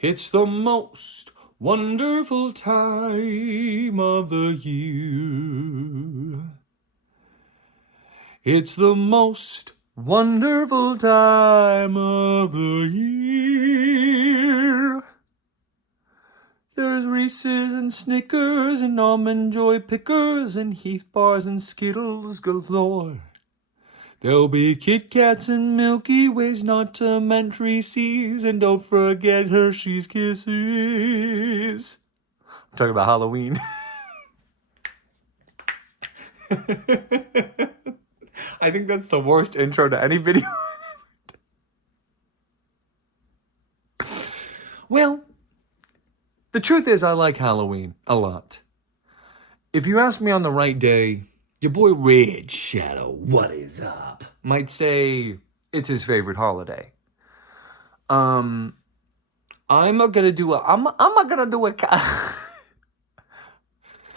It's the most wonderful time of the year. It's the most wonderful time of the year. There's Reese's and Snickers and Almond Joy Pickers and Heath Bars and Skittles galore. There'll be Kit Kats and Milky Ways, not to mention Reese's, and don't forget Hershey's Kisses. I'm talking about Halloween. I think that's the worst intro to any video. Well, the truth is I like Halloween a lot. If you ask me on the right day, your boy Red Shadow, what is up, might say it's his favorite holiday. I'm not gonna do a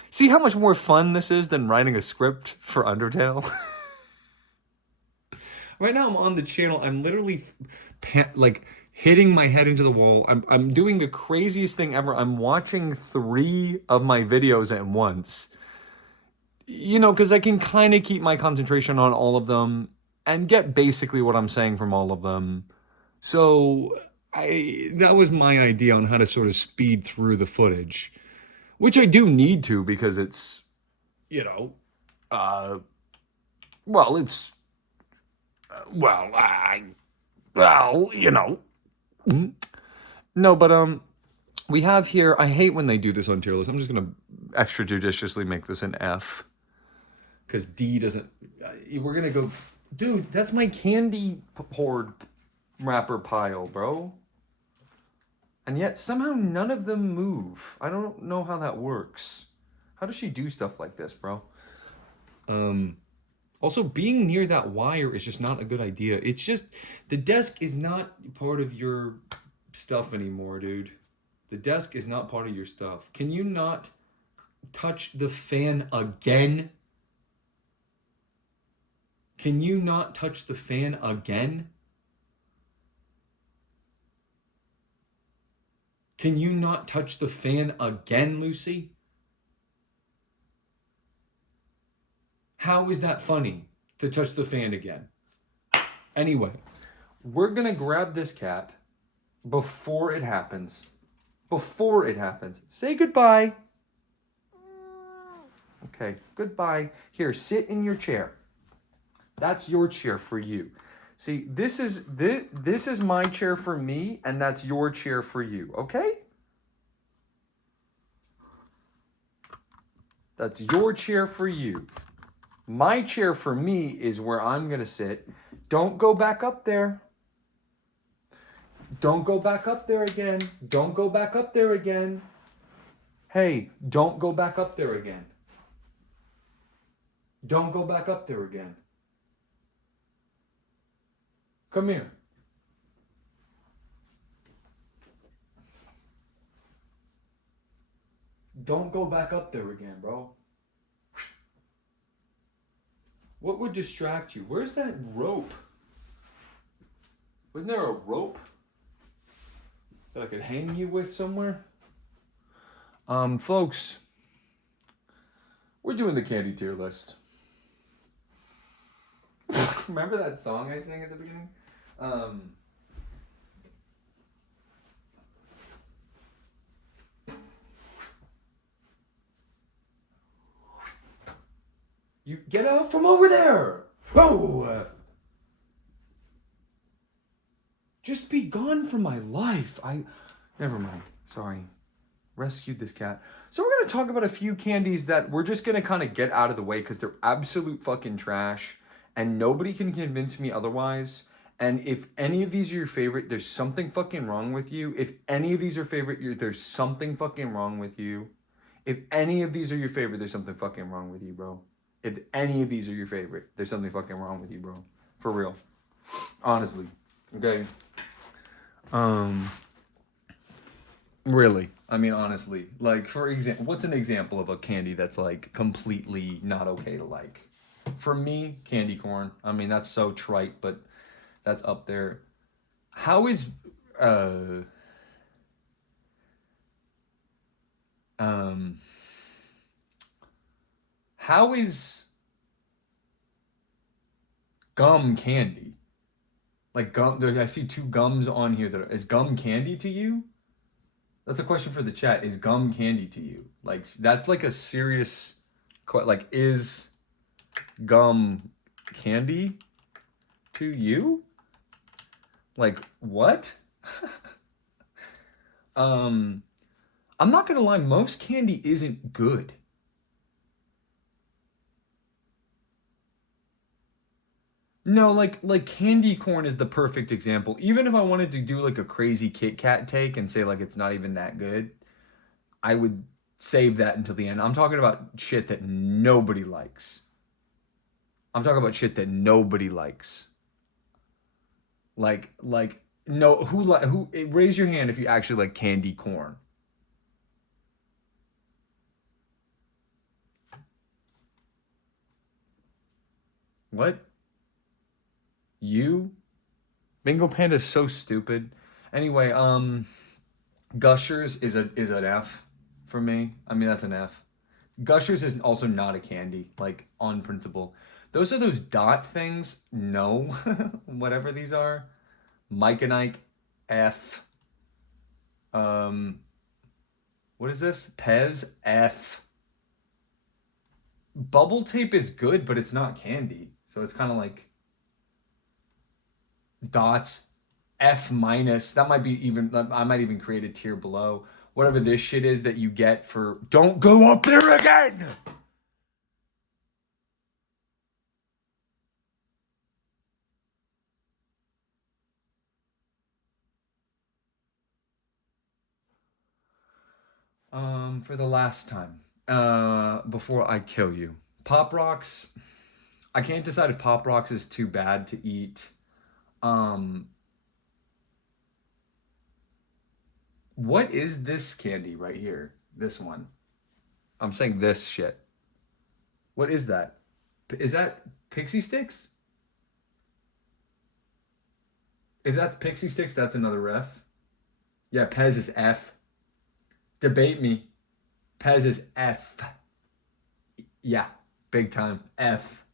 See how much more fun this is than writing a script for Undertale? Right now I'm on the channel, I'm literally like hitting my head into the wall. I'm doing the craziest thing ever. I'm watching 3 of my videos at once. You know, because I can kind of keep my concentration on all of them and get basically what I'm saying from all of them. So that was my idea on how to sort of speed through the footage, which I do need to because it's, you know, well, it's, you know, no, but we have here. I hate when they do this on tier list. I'm just gonna extra judiciously make this an F because D doesn't. We're gonna go, dude. That's my candy poured wrapper pile, bro. And yet somehow none of them move. I don't know how that works. How does she do stuff like this, bro? Also, being near that wire is just not a good idea. It's just, the desk is not part of your stuff anymore, dude. The desk is not part of your stuff. Can you not touch the fan again? Can you not touch the fan again? Can you not touch the fan again, Lucy? How is that funny to touch the fan again? Anyway, we're gonna grab this cat before it happens. Before it happens. Say goodbye. Okay, goodbye. Here, sit in your chair. That's your chair for you. See, this is my chair for me, and that's your chair for you, okay? That's your chair for you. My chair for me is where I'm gonna sit. Don't go back up there. Don't go back up there again. Don't go back up there again. Hey, don't go back up there again. Don't go back up there again. Come here. Don't go back up there again, bro. What would distract you? Where's that rope? Wasn't there a rope that I could hang you with somewhere? Folks, we're doing the candy tier list. Remember that song I sang at the beginning? You get out from over there! Oh! Just be gone from my life. Never mind. Sorry. Rescued this cat. So we're going to talk about a few candies that we're just going to kind of get out of the way because they're absolute fucking trash and nobody can convince me otherwise. And if any of these are your favorite, there's something fucking wrong with you. If any of these are favorite, there's something fucking wrong with you. If any of these are your favorite, there's something fucking wrong with you, bro. If any of these are your favorite, there's something fucking wrong with you, bro. For real. Honestly. Okay? Really. I mean, honestly. Like, for example, what's an example of a candy that's, like, completely not okay to like? For me, candy corn. I mean, that's so trite, but that's up there. How is, How is gum candy? Like gum, I see two gums on here. Is gum candy to you? That's a question for the chat. Is gum candy to you? Like that's like a serious, like is gum candy to you? Like what? I'm not gonna lie. Most candy isn't good. No, like candy corn is the perfect example. Even if I wanted to do like a crazy Kit Kat take and say like it's not even that good, I would save that until the end. I'm talking about shit that nobody likes. I'm talking about shit that nobody likes. Like no, who raise your hand if you actually like candy corn. What? You? Bingo Panda is so stupid. Anyway, Gushers is an F for me. I mean that's an F. Gushers is also not a candy, like on principle. Those are those dot things. No, whatever these are. Mike and Ike, F. Um, what is this? Pez, F. Bubble tape is good, but it's not candy. So it's kind of like dots, F minus. That might be even, I might even create a tier below. Whatever this shit is that you get for, don't go up there again! For the last time, before I kill you. Pop Rocks, I can't decide if Pop Rocks is too bad to eat. What is this candy right here? This one. I'm saying this shit. What is that? Is that Pixie Sticks? If that's Pixie Sticks, that's another ref. Yeah, Pez is F. Debate me. Pez is F. Yeah, big time. F.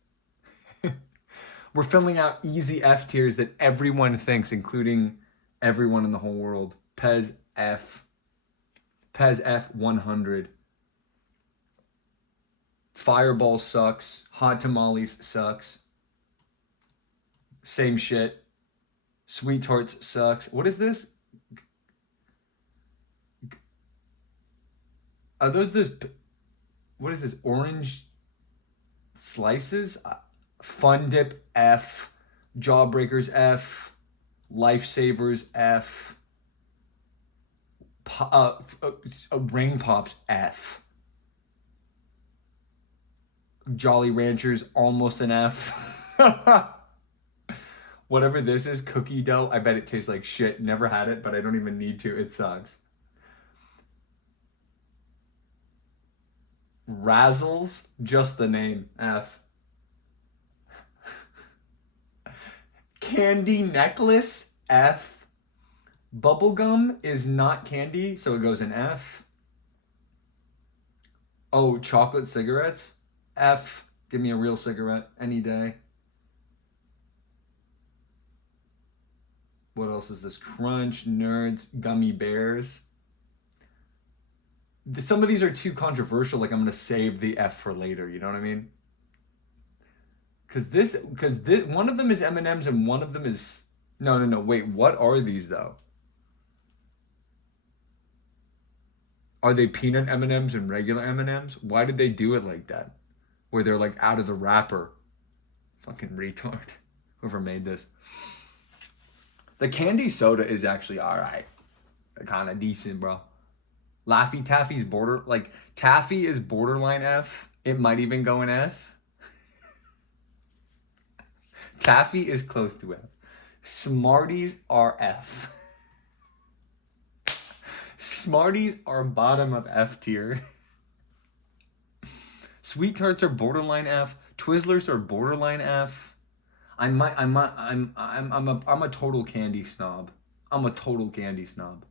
We're filling out easy F tiers that everyone thinks, including everyone in the whole world. Pez F. Pez F 100. Fireball sucks. Hot tamales sucks. Same shit. Sweet tarts sucks. What is this? Are those what is this? Orange slices? Fun Dip F. Jawbreakers F. Lifesavers F. Ring Pops F. Jolly Ranchers almost an F. Whatever this is, cookie dough, I bet it tastes like shit. Never had it, but I don't even need to. It sucks. Razzles, just the name, F. Candy necklace, F. Bubblegum is not candy, so it goes in F. Oh, chocolate cigarettes, F. Give me a real cigarette any day. What else is this? Crunch, Nerds, Gummy Bears. Some of these are too controversial. Like I'm gonna save the F for later. You know what I mean? Because this, one of them is M&Ms and one of them is no. Wait, what are these though? Are they peanut M&Ms and regular M&Ms? Why did they do it like that? Where they're like out of the wrapper. Fucking retard. Whoever made this. The candy soda is actually alright. Kind of decent, bro. Laffy Taffy's like, Taffy is borderline F. It might even go in F. Taffy is close to F. Smarties are F. Smarties are bottom of F tier. Sweet Tarts are borderline F. Twizzlers are borderline F. I'm a total candy snob. I'm a total candy snob.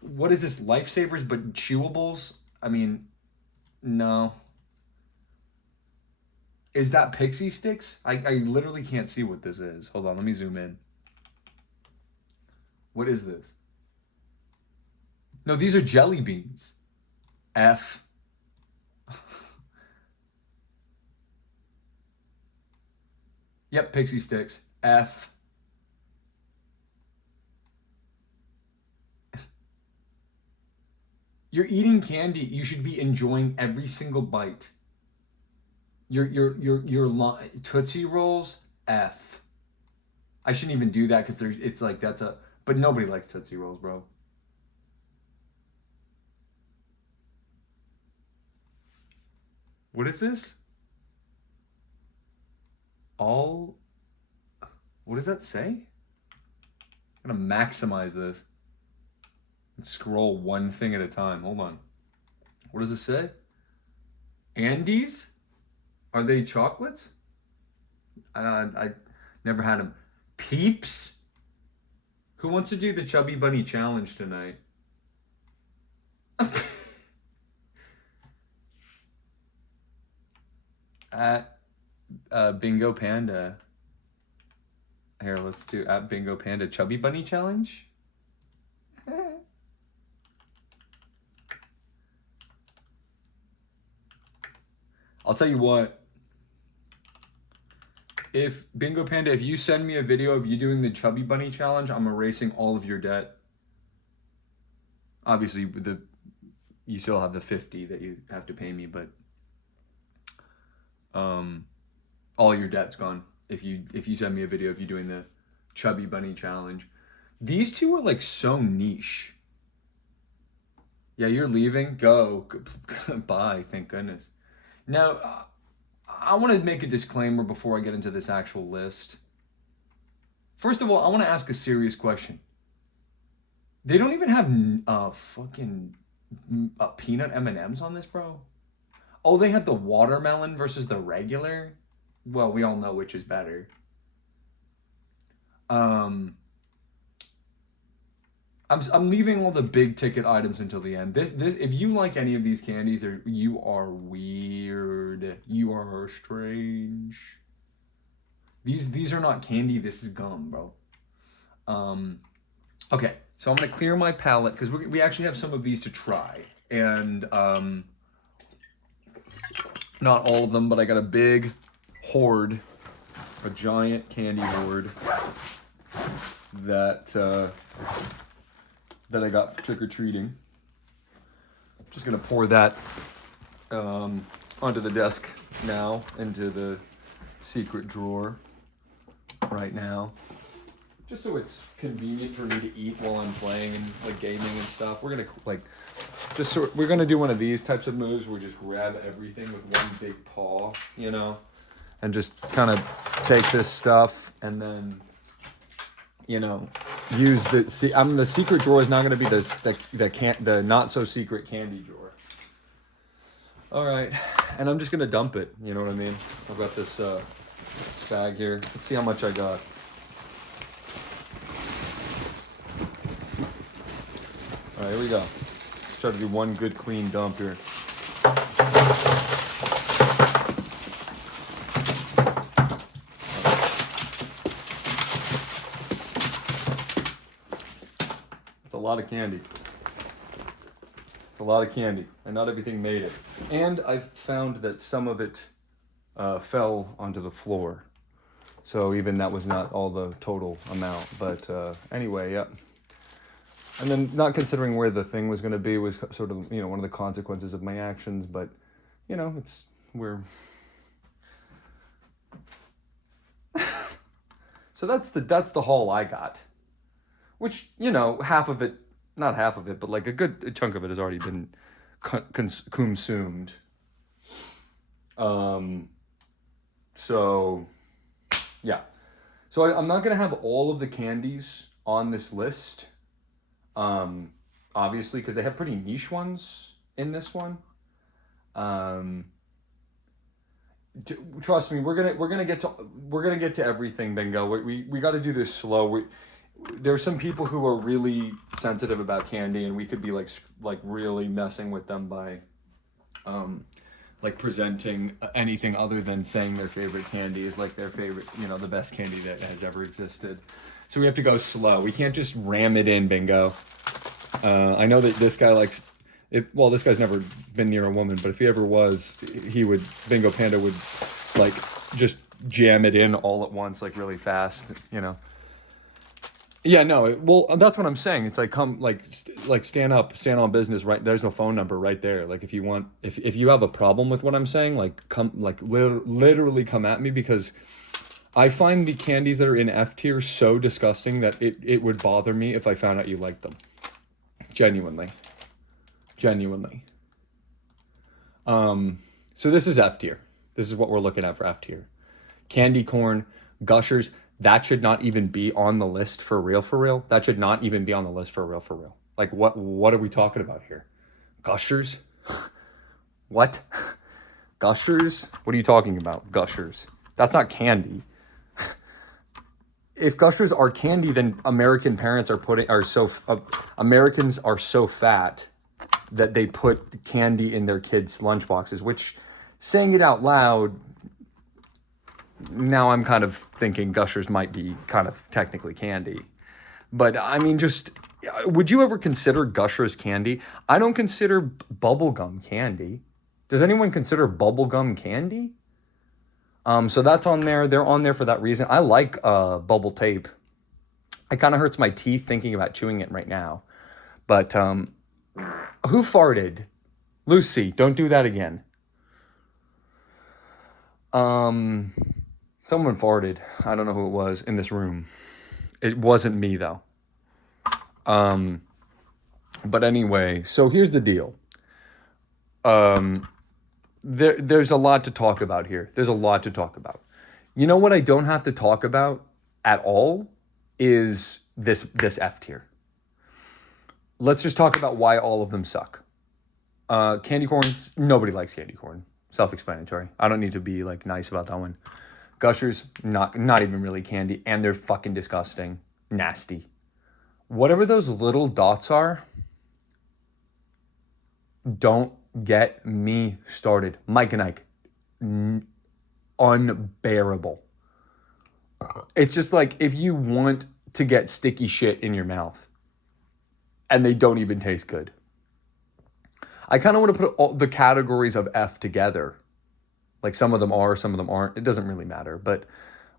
What is this? Lifesavers but chewables? I mean, no. Is that Pixie Sticks? I literally can't see what this is. Hold on, let me zoom in. What is this? No, these are jelly beans. F. Yep, Pixie Sticks. F. You're eating candy. You should be enjoying every single bite. Your Tootsie Rolls. F. I shouldn't even do that because it's like that's a. But nobody likes Tootsie Rolls, bro. What is this? All. What does that say? I'm gonna maximize this. And scroll one thing at a time. Hold on. What does it say? Andes? Are they chocolates? I never had them. Peeps? Who wants to do the Chubby Bunny Challenge tonight? At Bingo Panda. Here, let's do at Bingo Panda Chubby Bunny Challenge. I'll tell you what. If Bingo Panda, if you send me a video of you doing the Chubby Bunny Challenge, I'm erasing all of your debt. Obviously, you still have the 50 that you have to pay me, but all your debt's gone if you send me a video of you doing the Chubby Bunny Challenge. These two are like so niche. Yeah, you're leaving. Go. Bye. Thank goodness. Now, I want to make a disclaimer before I get into this actual list. First of all, I want to ask a serious question. They don't even have fucking peanut M&Ms on this, bro. Oh, they have the watermelon versus the regular. Well, we all know which is better. I'm leaving all the big ticket items until the end. This if you like any of these candies, you are weird. You are strange. These are not candy. This is gum, bro. Okay, so I'm gonna clear my palate because we actually have some of these to try, and not all of them, but I got a big hoard, a giant candy hoard that I got for trick-or-treating. I'm just gonna pour that onto the desk now, into the secret drawer right now. Just so it's convenient for me to eat while I'm playing and like gaming and stuff. We're gonna we're gonna do one of these types of moves where we just grab everything with one big paw, you know, and just kind of take this stuff and then, you know, use the secret drawer is not going to be the not so secret candy drawer. All right, and I'm just going to dump it. You know what I mean? I've got this bag here. Let's see how much I got. All right, here we go. Let's try to do one good clean dump here. A lot of candy. It's a lot of candy, and not everything made it. And I've found that some of it fell onto the floor. So even that was not all the total amount. But anyway, yeah. And then not considering where the thing was going to be was sort of, you know, one of the consequences of my actions. But, you know, so that's the haul I got. Which, you know, not half of it, but like a good chunk of it has already been consumed. So, yeah. So I'm not going to have all of the candies on this list. Obviously, because they have pretty niche ones in this one. Trust me, we're gonna get to everything, Bingo. We got to do this slow. There's some people who are really sensitive about candy, and we could be like really messing with them by like presenting anything other than saying their favorite candy is like their favorite, you know, the best candy that has ever existed. So we have to go slow. We can't just ram it in, Bingo. I know that this guy likes it. Well, this guy's never been near a woman, but if he ever was, Bingo Panda would like just jam it in all at once, like really fast, you know. Yeah, no. Well, that's what I'm saying. It's like come, like stand up, stand on business. Right, there's no phone number right there. Like if you want, if you have a problem with what I'm saying, like come, like literally come at me, because I find the candies that are in F tier so disgusting that it would bother me if I found out you liked them. Genuinely. So this is F tier. This is what we're looking at for F tier. Candy corn, Gushers. That should not even be on the list for real. That should not even be on the list for real. Like, what are we talking about here? Gushers? What? Gushers? What are you talking about? Gushers. That's not candy. If Gushers are candy, then Americans are so fat that they put candy in their kids' lunchboxes, which, saying it out loud, now I'm kind of thinking Gushers might be kind of technically candy. But I mean, just, would you ever consider Gushers candy? I don't consider bubblegum candy. Does anyone consider bubblegum candy? So that's on there. They're on there for that reason. I like bubble tape. It kind of hurts my teeth thinking about chewing it right now. But who farted? Lucy, don't do that again. Someone farted. I don't know who it was in this room. It wasn't me, though. But anyway, so here's the deal. There's a lot to talk about here. There's a lot to talk about. You know what I don't have to talk about at all is this F tier. Let's just talk about why all of them suck. Candy corn, nobody likes candy corn. Self-explanatory. I don't need to be like nice about that one. Gushers, not even really candy, and they're fucking disgusting. Nasty. Whatever those little dots are, don't get me started. Mike and Ike, unbearable. It's just like if you want to get sticky shit in your mouth and they don't even taste good. I kind of want to put all the categories of F together. Like some of them are, some of them aren't. It doesn't really matter. But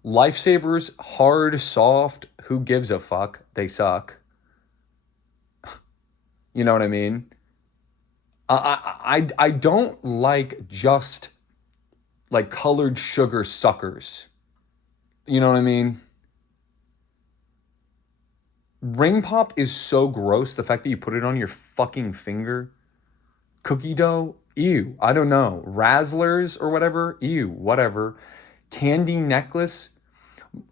Lifesavers, hard, soft, who gives a fuck? They suck. You know what I mean? I don't like just like colored sugar suckers. You know what I mean? Ring Pop is so gross. The fact that you put it on your fucking finger. Cookie dough, ew. I don't know. Razzlers or whatever, ew, whatever. Candy necklace.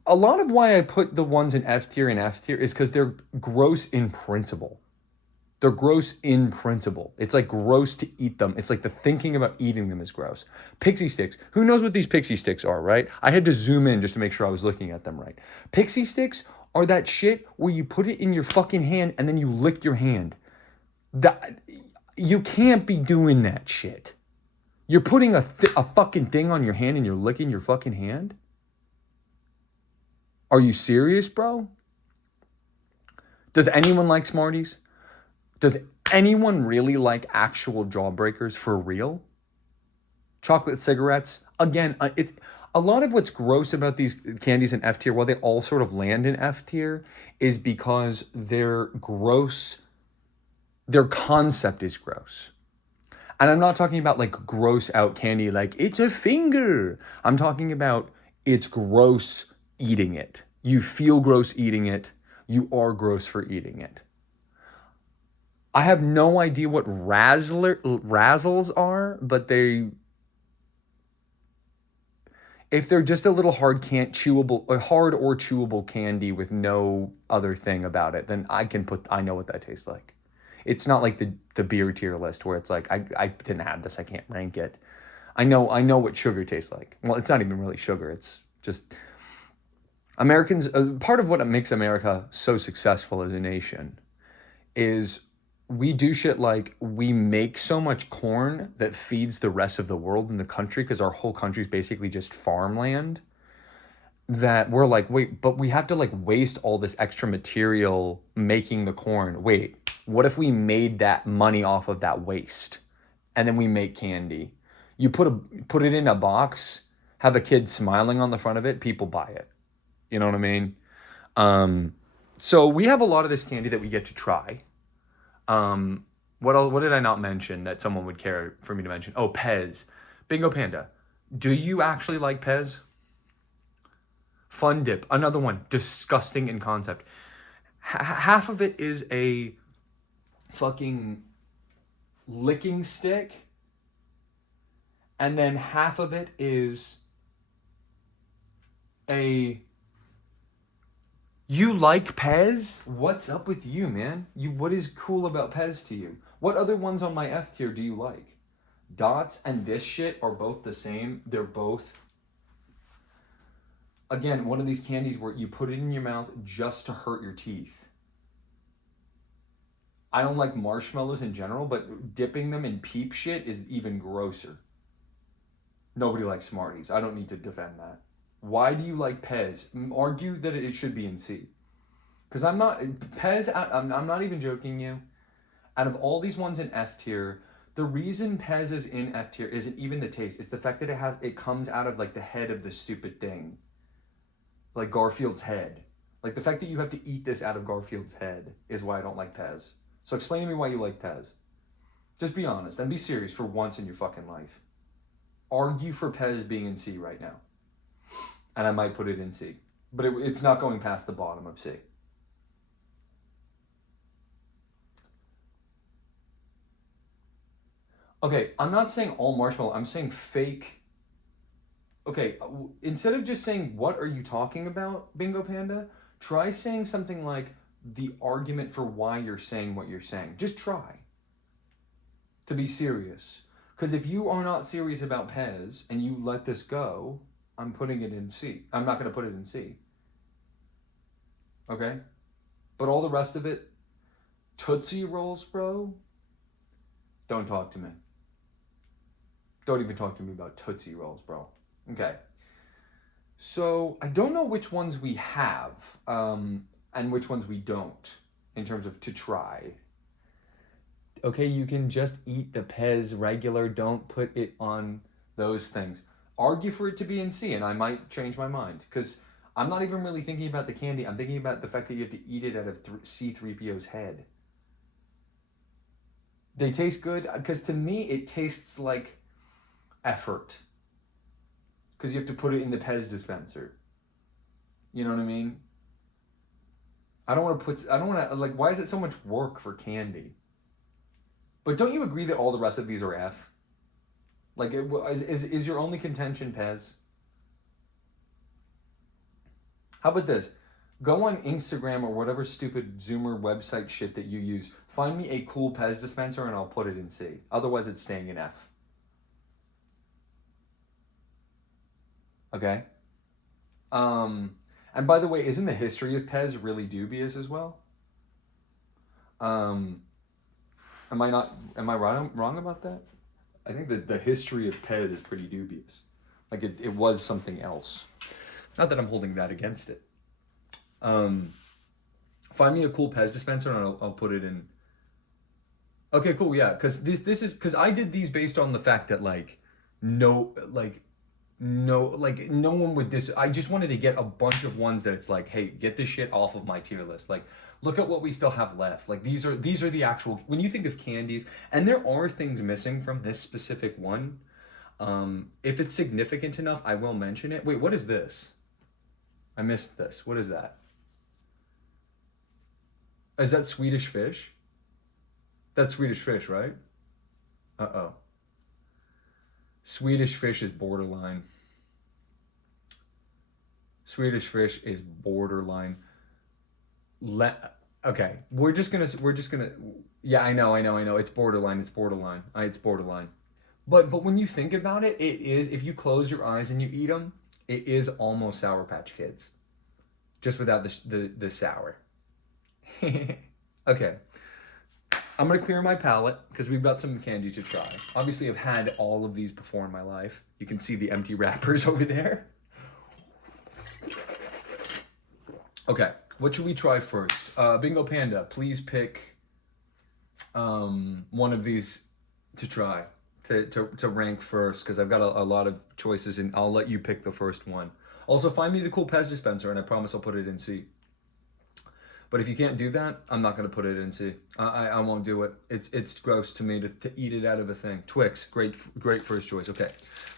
A lot of why I put the ones in F tier is because they're gross in principle. They're gross in principle. It's like gross to eat them. It's like the thinking about eating them is gross. Pixie sticks. Who knows what these pixie sticks are, right? I had to zoom in just to make sure I was looking at them right. Pixie sticks are that shit where you put it in your fucking hand and then you lick your hand. You can't be doing that shit. You're putting a fucking thing on your hand and you're licking your fucking hand? Are you serious, bro? Does anyone like Smarties? Does anyone really like actual jawbreakers for real? Chocolate cigarettes? Again, it's a lot of what's gross about these candies in F tier, while they all sort of land in F tier, is because they're gross. Their concept is gross. And I'm not talking about like gross out candy like it's a finger. I'm talking about it's gross eating it. You feel gross eating it. You are gross for eating it. I have no idea what razzles are, but if they're just a little hard or chewable candy with no other thing about it, then I know what that tastes like. It's not like the beer tier list where it's like, I didn't have this, I can't rank it. I know what sugar tastes like. Well, it's not even really sugar. It's just Americans. Part of what makes America so successful as a nation is we do shit like we make so much corn that feeds the rest of the world in the country because our whole country is basically just farmland, that we're like, wait, but we have to like waste all this extra material making the corn. Wait, what if we made that money off of that waste and then we make candy? You put it in a box, have a kid smiling on the front of it, people buy it. You know what I mean? Um, so we have a lot of this candy that we get to try. What else, what did I not mention that someone would care for me to mention? Oh, Pez. Bingo Panda. Do you actually like Pez? Fun Dip, another one, disgusting in concept. Half of it is a fucking licking stick, and then half of it is a. You like Pez? What's up with you, man? What is cool about Pez to you? What other ones on my F tier do you like? Dots and this shit are both the same. They're both, again, one of these candies where you put it in your mouth just to hurt your teeth. I don't like marshmallows in general, but dipping them in peep shit is even grosser. Nobody likes Smarties. I don't need to defend that. Why do you like Pez? Argue that it should be in C. Because I'm not, Pez, I'm not even joking you. Out of all these ones in F tier, the reason Pez is in F tier isn't even the taste. It's the fact that it comes out of like the head of this stupid thing. Like Garfield's head. Like the fact that you have to eat this out of Garfield's head is why I don't like Pez. So explain to me why you like Pez. Just be honest and be serious for once in your fucking life. Argue for Pez being in C right now. And I might put it in C. But it's not going past the bottom of C. Okay, I'm not saying all marshmallow. I'm saying fake. Okay, instead of just saying, what are you talking about, Bingo Panda? Try saying something like the argument for why you're saying what you're saying. Just try to be serious. Because if you are not serious about Pez and you let this go, I'm putting it in C. I'm not going to put it in C. Okay? But all the rest of it, Tootsie Rolls, bro, don't talk to me. Don't even talk to me about Tootsie Rolls, bro. Okay. So I don't know which ones we have and which ones we don't in terms of to try. Okay, you can just eat the Pez regular. Don't put it on those things. Argue for it to be in C, and I might change my mind. Because I'm not even really thinking about the candy. I'm thinking about the fact that you have to eat it out of C-3PO's head. They taste good. Because to me, it tastes like effort. Because you have to put it in the Pez dispenser. You know what I mean? I don't want to, like, why is it so much work for candy? But don't you agree that all the rest of these are F? Like, is your only contention Pez? How about this? Go on Instagram or whatever stupid Zoomer website shit that you use. Find me a cool Pez dispenser and I'll put it in C. Otherwise, it's staying in F. Okay? And by the way, isn't the history of Pez really dubious as well? Am I wrong about that? I think that the history of Pez is pretty dubious. Like it was something else. Not that I'm holding that against it. Find me a cool Pez dispenser and I'll put it in. Okay, cool, yeah. Because because I did these based on the fact that no one would I just wanted to get a bunch of ones that it's like, hey, get this shit off of my tier list. Like, look at what we still have left. Like, these are the actual, when you think of candies, and there are things missing from this specific one. If it's significant enough, I will mention it. Wait, what is this? I missed this. What is that? Is that Swedish fish? That's Swedish fish, right? Uh-oh. Swedish fish is borderline. Swedish fish is borderline. Okay, we're just gonna. Yeah, I know. It's borderline. It's borderline. It's borderline. But when you think about it, it is. If you close your eyes and you eat them, it is almost Sour Patch Kids, just without the sour. Okay. I'm gonna clear my palate because we've got some candy to try. Obviously, I've had all of these before in my life. You can see the empty wrappers over there. Okay, what should we try first? Bingo Panda, please pick one of these to try, to rank first, because I've got a lot of choices, and I'll let you pick the first one. Also, find me the cool Pez dispenser, and I promise I'll put it in C. But if you can't do that, I'm not going to put it in C. I won't do it. It's gross to me to eat it out of a thing. Twix, great first choice. Okay,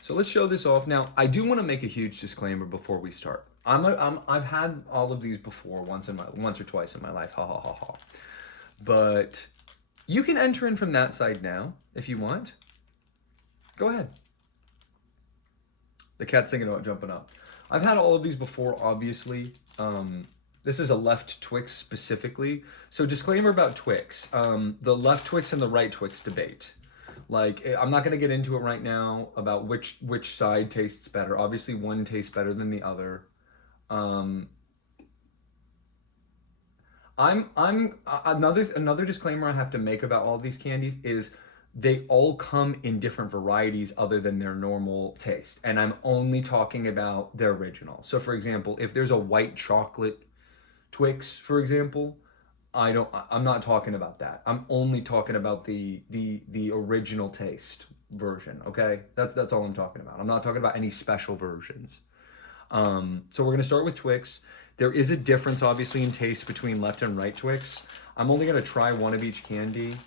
so let's show this off. Now, I do want to make a huge disclaimer before we start. I've had all of these before once or twice in my life. Ha ha ha ha. But you can enter in from that side now if you want. Go ahead. The cat's thinking about jumping up. I've had all of these before, obviously. This is a left Twix specifically. So disclaimer about Twix. The left Twix and the right Twix debate. Like, I'm not gonna get into it right now about which side tastes better. Obviously one tastes better than the other. Another disclaimer I have to make about all these candies is they all come in different varieties other than their normal taste. And I'm only talking about their original. So for example, if there's a white chocolate Twix, for example, I'm not talking about that. I'm only talking about the original taste version, okay? That's all I'm talking about. I'm not talking about any special versions. So we're gonna start with Twix. There is a difference, obviously, in taste between left and right Twix. I'm only gonna try one of each candy.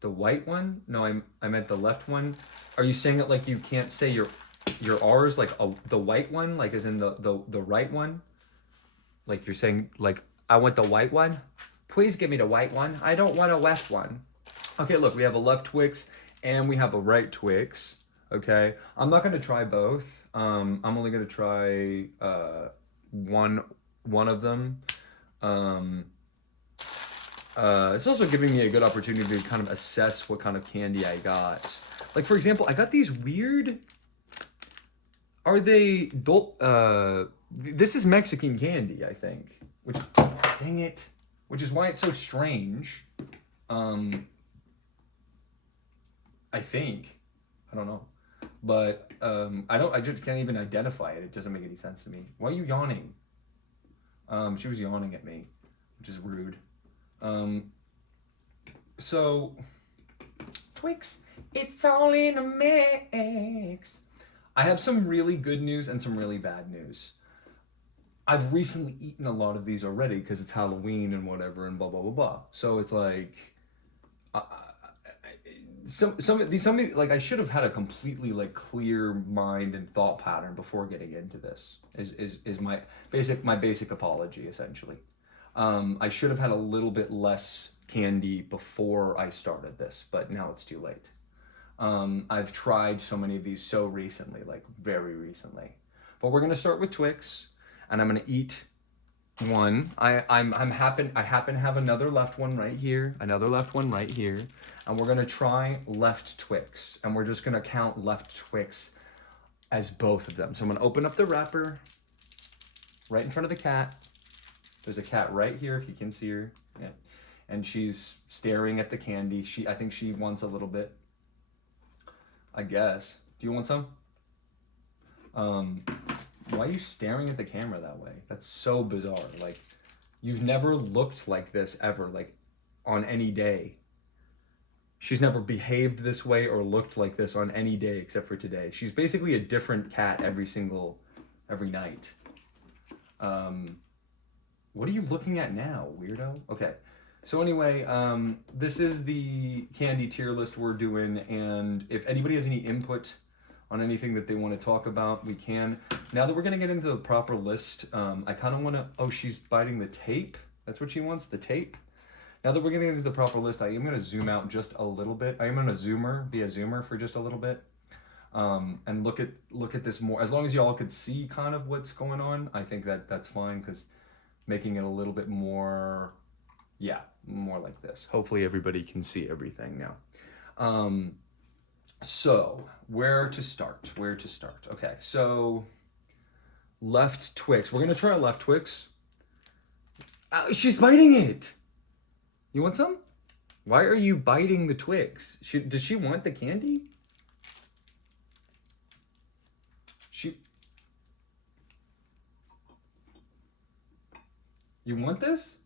The white one? No, I meant the left one. Are you saying it like you can't say your R's, like the white one, like as in the right one? Like you're saying, like, I want the white one? Please give me the white one. I don't want a left one. Okay, look, we have a left Twix and we have a right Twix. Okay, I'm not gonna try both. I'm only gonna try one of them. It's also giving me a good opportunity to kind of assess what kind of candy I got. Like, for example, I got these weird, this is Mexican candy, I think, which, dang it, which is why it's so strange. I think, I don't know, but I just can't even identify it. It doesn't make any sense to me. Why are you yawning? She was yawning at me, which is rude. So Twix, it's all in a mix. I have some really good news and some really bad news. I've recently eaten a lot of these already because it's Halloween and whatever and blah blah blah blah. So it's like some of these like I should have had a completely like clear mind and thought pattern before getting into this. Is my basic apology essentially. I should have had a little bit less candy before I started this, but now it's too late. I've tried so many of these so recently, like very recently. But we're gonna start with Twix, and I'm gonna eat one. I happen to have another left one right here, and we're gonna try left Twix, and we're just gonna count left Twix as both of them. So I'm gonna open up the wrapper right in front of the cat. There's a cat right here, if you can see her. Yeah. And she's staring at the candy. I think she wants a little bit, I guess. Do you want some? Why are you staring at the camera that way? That's so bizarre. Like, you've never looked like this ever, like, on any day. She's never behaved this way or looked like this on any day except for today. She's basically a different cat every night. What are you looking at now, weirdo? Okay, so anyway, this is the candy tier list we're doing, and if anybody has any input on anything that they want to talk about, we can. Now that we're gonna get into the proper list, I kind of want to, oh, she's biting the tape. That's what she wants, the tape. Now that we're getting into the proper list, I am gonna zoom out just a little bit. I am gonna be a zoomer for just a little bit. And look at this more. As long as y'all could see kind of what's going on, I think that's fine, because making it a little bit more, yeah, more like this. Hopefully everybody can see everything now. So where to start? Okay, so left Twix. We're gonna try a left Twix. She's biting it. You want some? Why are you biting the Twix? Does she want the candy? You want this?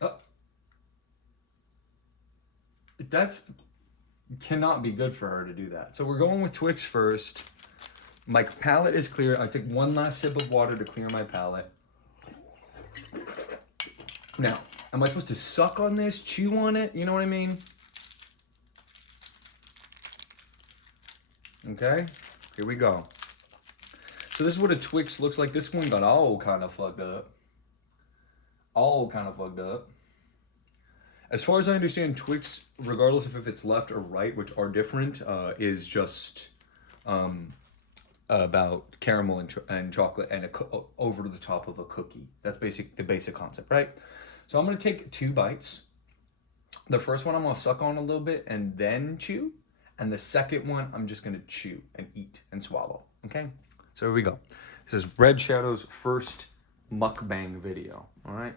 Oh. That's cannot be good for her to do that. So we're going with Twix first. My palate is clear. I took one last sip of water to clear my palate. Now, am I supposed to suck on this, chew on it? You know what I mean? Okay, here we go. So this is what a Twix looks like. This one got all kind of fucked up. As far as I understand, Twix, regardless of if it's left or right, which are different, is just about caramel and chocolate and over the top of a cookie. That's the basic concept, right? So I'm gonna take 2 bites. The first one I'm gonna suck on a little bit and then chew. And the second one, I'm just gonna chew and eat and swallow, okay? So here we go. This is Red Shadow's first mukbang video, all right?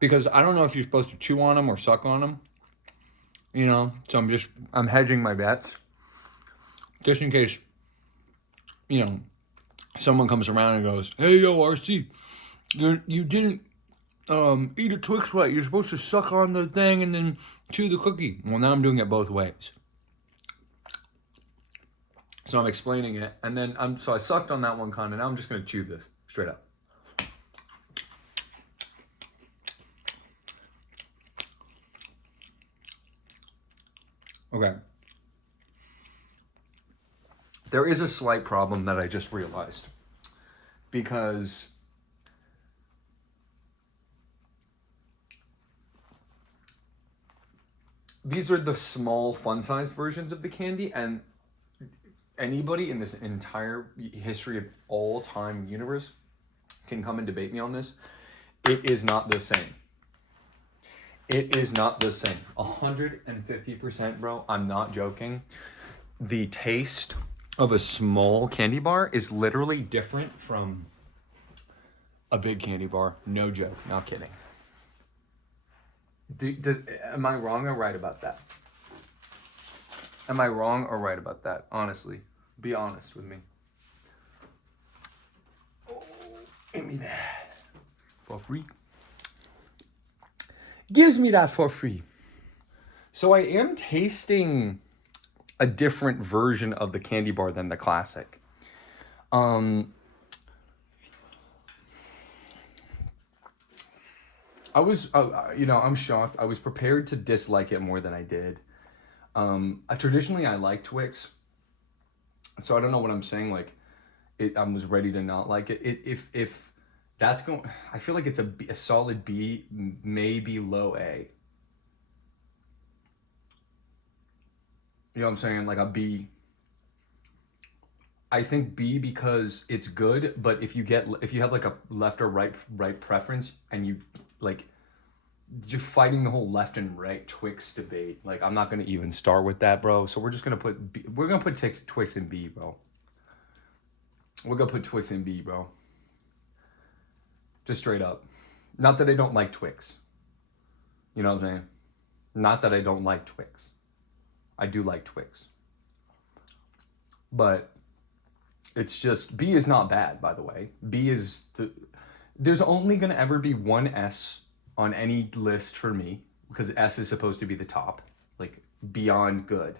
Because I don't know if you're supposed to chew on them or suck on them, you know? So I'm hedging my bets. Just in case, you know, someone comes around and goes, hey, yo, RC, you didn't eat a Twix right. You're supposed to suck on the thing and then chew the cookie. Well, now I'm doing it both ways. So I'm explaining it. And then so I sucked on that one kind, and now I'm just going to chew this straight up. Okay. There is a slight problem that I just realized, because these are the small fun-sized versions of the candy, and anybody in this entire history of all time universe can come and debate me on this. It is not the same. It is not the same. 150%, bro. I'm not joking. The taste of a small candy bar is literally different from a big candy bar. No joke. Not kidding. Am I wrong or right about that? Am I wrong or right about that? Honestly. Be honest with me. Oh, give me that. For free. Gives me that for free. So I am tasting a different version of the candy bar than the classic. I was, I'm shocked. I was prepared to dislike it more than I did. Traditionally, I like Twix, so I don't know what I'm saying. Like, I was ready to not like it. If that's going, I feel like it's a solid B, maybe low A. You know what I'm saying? Like a B. I think B because it's good, but if you have like a left or right preference, and you're fighting the whole left and right Twix debate. Like, I'm not gonna even start with that, bro. So we're just gonna put Twix in B, bro. We're gonna put Twix in B, bro. Just straight up. Not that I don't like Twix. You know what I'm saying? Not that I don't like Twix. I do like Twix. But it's just, B is not bad, by the way. There's only gonna ever be one S on any list for me, because S is supposed to be the top, like beyond good.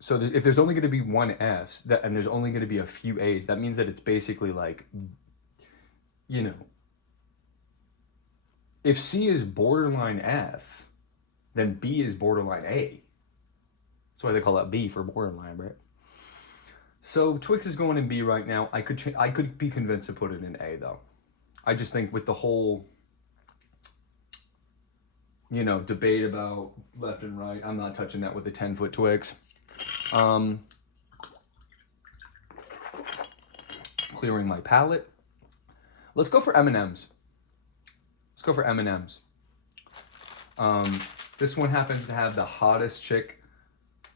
So if there's only gonna be one S, and there's only gonna be a few A's, that means that it's basically like, you know, if C is borderline F, then B is borderline A. That's why they call that B for borderline, right? So Twix is going in B right now. I could be convinced to put it in A, though. I just think with the whole, you know, debate about left and right, I'm not touching that with a 10-foot Twix. Clearing my palate. Let's go for M&Ms. Let's go for M&Ms. This one happens to have the hottest chick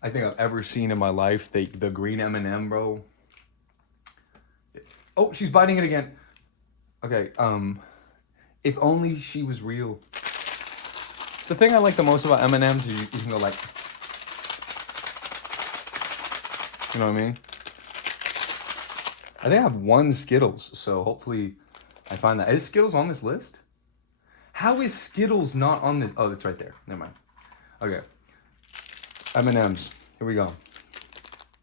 I think I've ever seen in my life. The green M&M, bro. Oh, she's biting it again. Okay, if only she was real. The thing I like the most about M&Ms is you can go like, you know what I mean? I think I have one Skittles, so hopefully I find that. Is Skittles on this list? How is Skittles not on this? Oh, it's right there. Never mind. Okay. M&Ms. Here we go.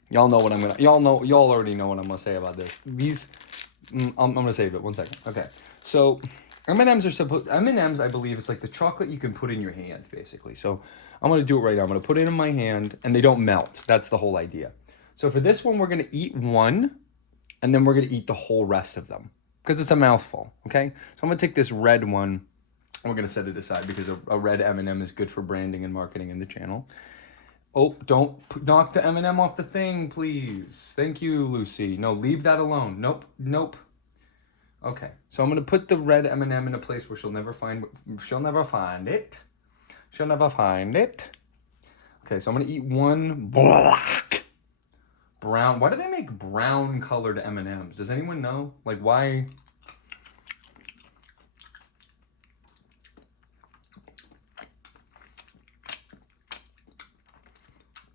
Y'all know what I'm gonna. Y'all already know what I'm gonna say about this. These. I'm gonna save it. 1 second. Okay. So M&Ms are supposed. M&Ms, I believe, it's like the chocolate you can put in your hand, basically. So I'm gonna do it right now. I'm gonna put it in my hand, and they don't melt. That's the whole idea. So for this one, we're gonna eat one, and then we're gonna eat the whole rest of them because it's a mouthful. Okay. So I'm gonna take this red one. We're gonna set it aside because a red M&M is good for branding and marketing in the channel. Oh, don't knock the M&M off the thing, please. Thank you, Lucy. No, leave that alone. Nope, nope. Okay, so I'm gonna put the red M&M in a place where she'll never find it. She'll never find it. Okay, so I'm gonna eat one black, brown. Why do they make brown colored M&Ms? Does anyone know? Like why?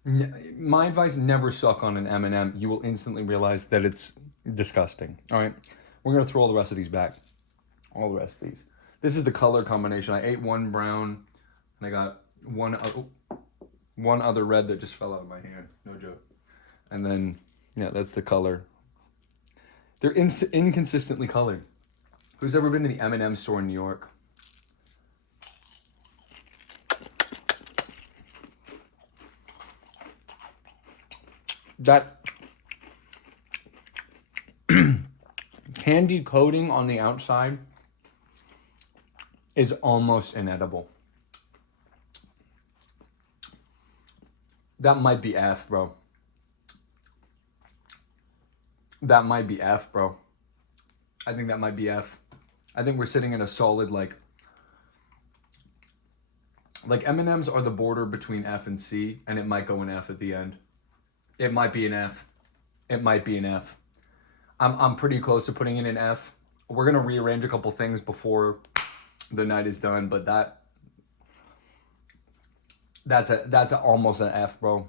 My advice, never suck on an M&M. You will instantly realize that it's disgusting. All right, we're going to throw all the rest of these back. All the rest of these. This is the color combination. I ate one brown, and I got one other red that just fell out of my hand. No joke. And then, yeah, that's the color. They're inconsistently colored. Who's ever been to the M&M store in New York? That candy coating on the outside is almost inedible. That might be F, bro. That might be F, bro. I think that might be F. I think we're sitting in a solid, like M&Ms are the border between F and C, and it might go in F at the end. It might be an F. It might be an F. I'm pretty close to putting it in F. We're gonna rearrange a couple things before the night is done, but that's almost an F, bro.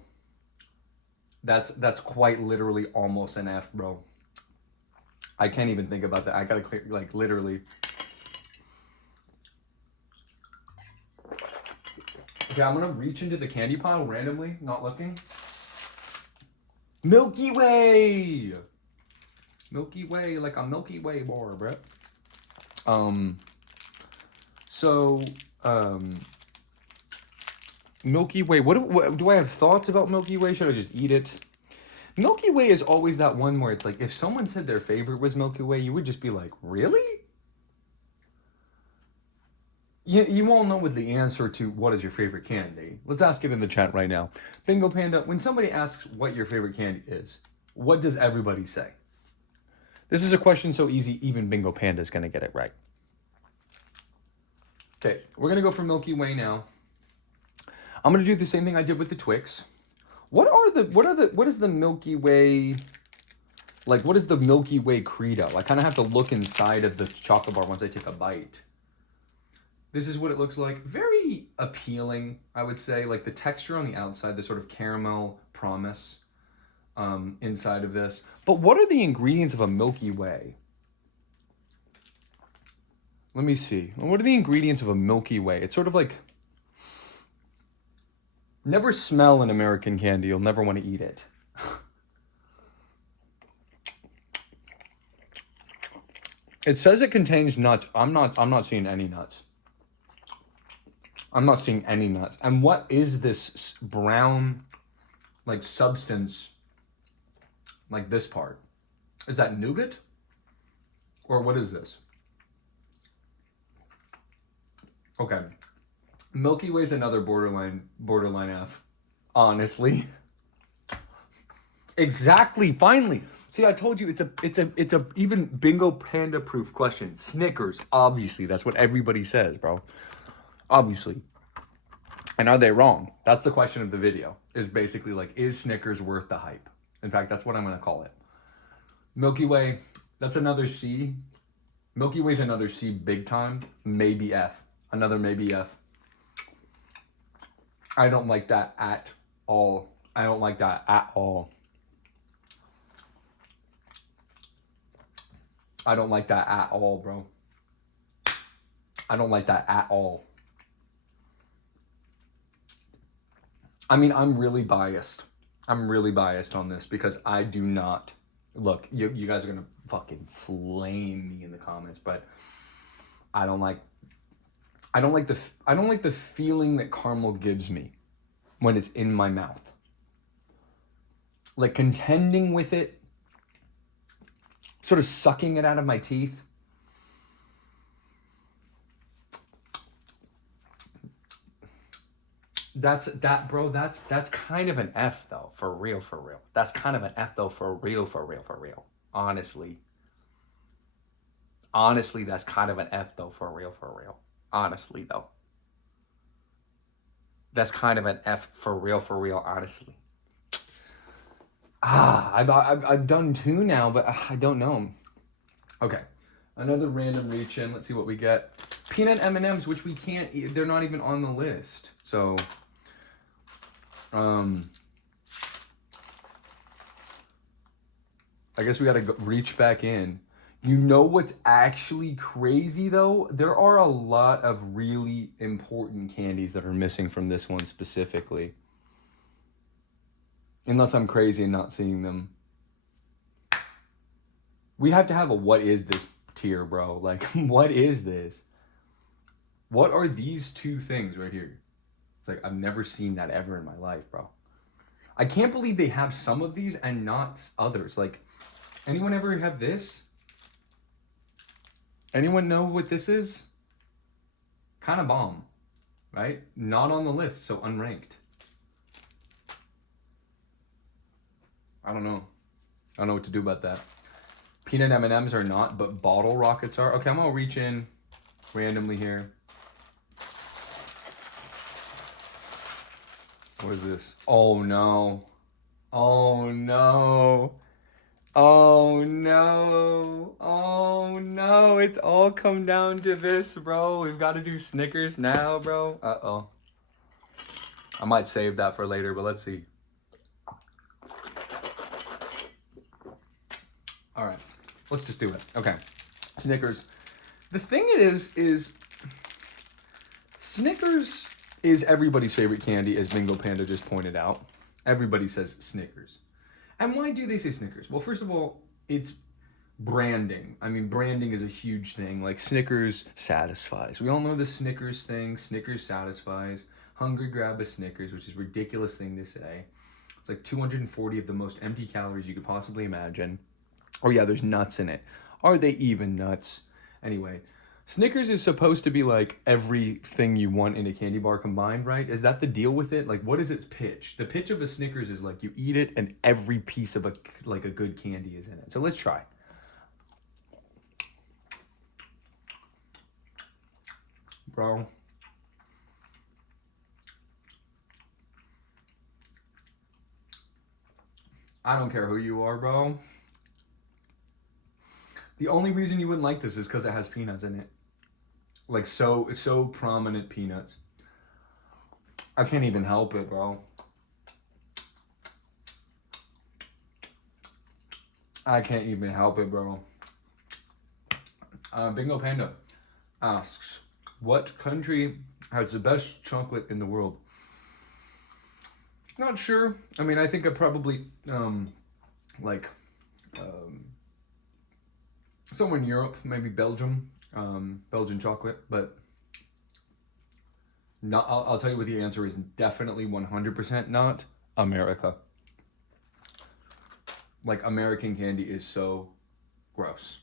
That's quite literally almost an F, bro. I can't even think about that. I gotta clear, like, literally. Okay, I'm gonna reach into the candy pile randomly, not looking. Milky Way! Milky Way, like a Milky Way bar, bro. Milky Way, what do I have thoughts about Milky Way? Should I just eat it? Milky Way is always that one where it's like, if someone said their favorite was Milky Way, you would just be like, really? You all know what the answer to what is your favorite candy. Let's ask it in the chat right now. Bingo Panda, when somebody asks what your favorite candy is, what does everybody say? This is a question so easy, even Bingo Panda is going to get it right. Okay, we're going to go for Milky Way now. I'm going to do the same thing I did with the Twix. What is the Milky Way, like, what is the Milky Way credo? I kind of have to look inside of the chocolate bar once I take a bite. This is what it looks like. Very appealing, I would say. Like the texture on the outside, the sort of caramel promise inside of this. But what are the ingredients of a Milky Way? Let me see. What are the ingredients of a Milky Way? It's sort of like, never smell an American candy. You'll never want to eat it. It says it contains nuts. I'm not seeing any nuts. I'm not seeing any nuts. And what is this brown, like, substance, like this part? Is that nougat? Or what is this? Okay. Milky Way's another borderline F. Honestly. Exactly. Finally. See, I told you it's a even Bingo Panda proof question. Snickers, obviously. That's what everybody says, bro. Obviously. And are they wrong? That's the question of the video, is basically like, is Snickers worth the hype? In fact, that's what I'm going to call it. Milky Way, that's another C. Milky Way's another C big time. Maybe F. Another maybe F. I don't like that at all. I don't like that at all. I don't like that at all, bro. I don't like that at all. I mean, I'm really biased. I'm really biased on this because I do not... Look, you guys are going to fucking flame me in the comments, but I don't like the feeling that caramel gives me when it's in my mouth. Like contending with it, sort of sucking it out of my teeth. That's kind of an F though, for real. That's kind of an F though, for real. Honestly, that's kind of an F though, for real. Honestly though. That's kind of an F for real, honestly. I've done 2 now, but I don't know. Okay, another random reach in. Let's see what we get. Peanut M&Ms, which we can't eat. They're not even on the list. So, I guess we gotta reach back in. You know what's actually crazy though? There are a lot of really important candies that are missing from this one specifically. Unless I'm crazy and not seeing them. We have to have a what is this tier, bro. Like, what is this? What are these 2 things right here? It's like, I've never seen that ever in my life, bro. I can't believe they have some of these and not others. Like, anyone ever have this? Anyone know what this is? Kind of bomb, right? Not on the list, so unranked. I don't know. I don't know what to do about that. Peanut M&Ms are not, but bottle rockets are. Okay, I'm gonna reach in randomly here. What is this? Oh no. Oh no. Oh no. Oh no. It's all come down to this, bro. We've got to do Snickers now, bro. Uh-oh. I might save that for later, but let's see. All right. Let's just do it. Okay. Snickers. The thing it is Snickers is everybody's favorite candy, as Bingo Panda just pointed out. Everybody says Snickers. And why do they say Snickers? Well, first of all, it's branding. I mean, branding is a huge thing. Like, Snickers satisfies. We all know the Snickers thing. Snickers satisfies. Hungry, grab a Snickers, which is a ridiculous thing to say. It's like 240 of the most empty calories you could possibly imagine. Oh yeah, there's nuts in it. Are they even nuts? Anyway, Snickers is supposed to be like everything you want in a candy bar combined, right? Is that the deal with it? Like, what is its pitch? The pitch of a Snickers is like you eat it and every piece of a good candy is in it. So let's try. Bro. I don't care who you are, bro. The only reason you wouldn't like this is because it has peanuts in it. Like, so prominent peanuts. I can't even help it, bro. I can't even help it, bro. Bingo Panda asks, what country has the best chocolate in the world? Not sure. I mean, I think I probably, somewhere in Europe, maybe Belgium, Belgian chocolate, but not. I'll tell you what the answer is. Definitely 100% not America. Like, American candy is so gross.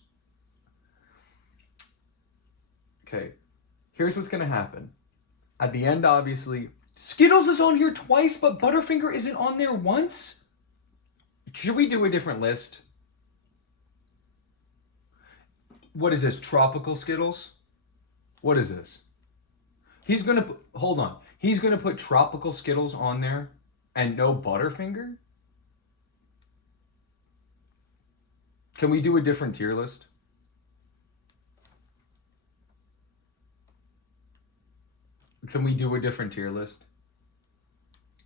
Okay, here's what's gonna happen. At the end, obviously, Skittles is on here twice, but Butterfinger isn't on there once? Should we do a different list? What is this, tropical Skittles? What is this? He's gonna put, hold on. He's gonna put tropical Skittles on there and no Butterfinger? Can we do a different tier list? Can we do a different tier list?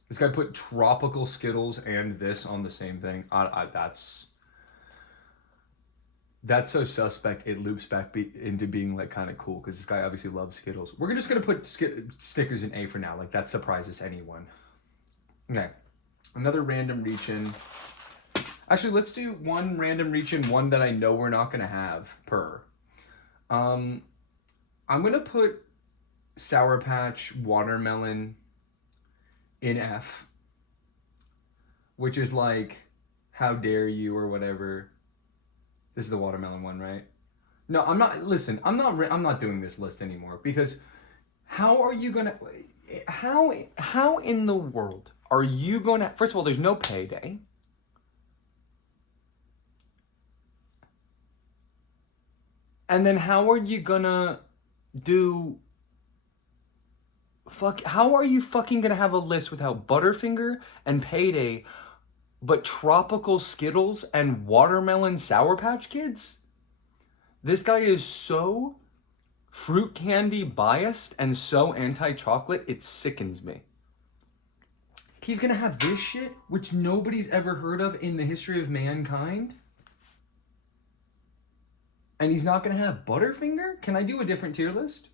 This guy put tropical Skittles and this on the same thing. That's so suspect. It loops back into being like kind of cool because this guy obviously loves Skittles. We're just gonna put stickers in A for now. Like that surprises anyone. Okay, another random reach in. Actually, let's do one random reach in, one that I know we're not gonna have per. I'm gonna put Sour Patch Watermelon in F, which is like, how dare you or whatever. This is the watermelon one, right? No, I'm not. Listen, I'm not doing this list anymore because how are you gonna? How in the world are you gonna? First of all, there's no payday. And then how are you gonna do? How are you fucking gonna have a list without Butterfinger and Payday, but tropical Skittles and watermelon Sour Patch Kids? This guy is so fruit candy biased and so anti-chocolate, it sickens me. He's gonna have this shit, which nobody's ever heard of in the history of mankind? And he's not gonna have Butterfinger? Can I do a different tier list?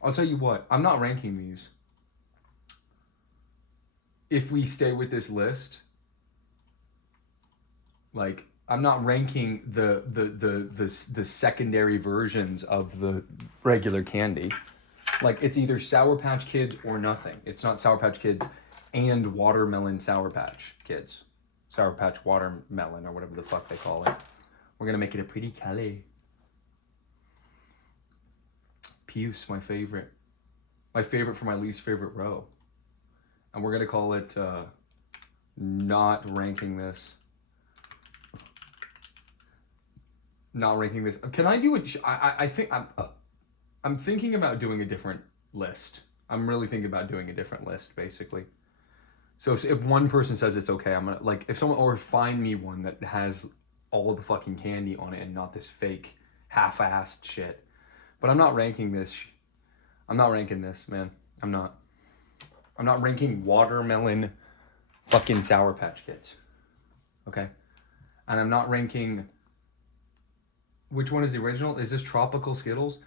I'll tell you what, I'm not ranking these. If we stay with this list, like, I'm not ranking the secondary versions of the regular candy. Like, it's either Sour Patch Kids or nothing. It's not Sour Patch Kids and Watermelon Sour Patch Kids. Sour Patch Watermelon or whatever the fuck they call it. We're gonna make it a pretty color. Puce, my favorite. My favorite for my least favorite row. And we're gonna call it not ranking this. Not ranking this. Can I do it? I think I'm thinking about doing a different list. I'm really thinking about doing a different list, basically. So if one person says it's okay, I'm gonna, like, if someone, or find me one that has all the fucking candy on it and not this fake half-assed shit. But I'm not ranking this. I'm not ranking this, man. I'm not ranking watermelon fucking Sour Patch Kids. Okay? And I'm not ranking, which one is the original? Is this Tropical Skittles?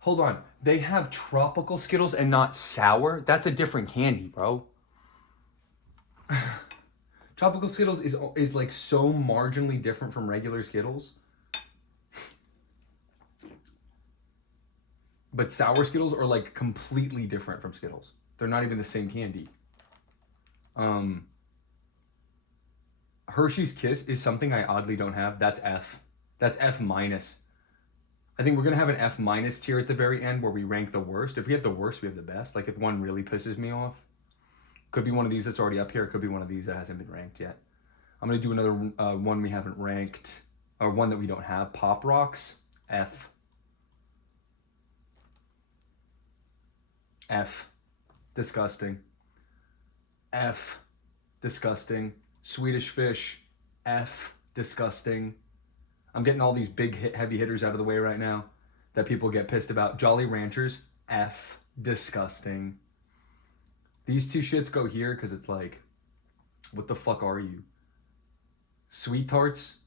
Hold on. They have Tropical Skittles and not sour? That's a different candy, bro. Tropical Skittles is like so marginally different from regular Skittles. But sour Skittles are like completely different from Skittles. They're not even the same candy. Hershey's Kiss is something I oddly don't have. That's F. That's F minus. I think we're gonna have an F minus tier at the very end where we rank the worst. If we have the worst, we have the best. Like if one really pisses me off, could be one of these that's already up here. It could be one of these that hasn't been ranked yet. I'm gonna do another one we haven't ranked, or one that we don't have. Pop Rocks, F. F. Disgusting. F. Disgusting. Swedish Fish, F. Disgusting. I'm getting all these big heavy hitters out of the way right now that people get pissed about. Jolly Ranchers, F. Disgusting. These two shits go here because it's like, what the fuck are you? Sweet Tarts,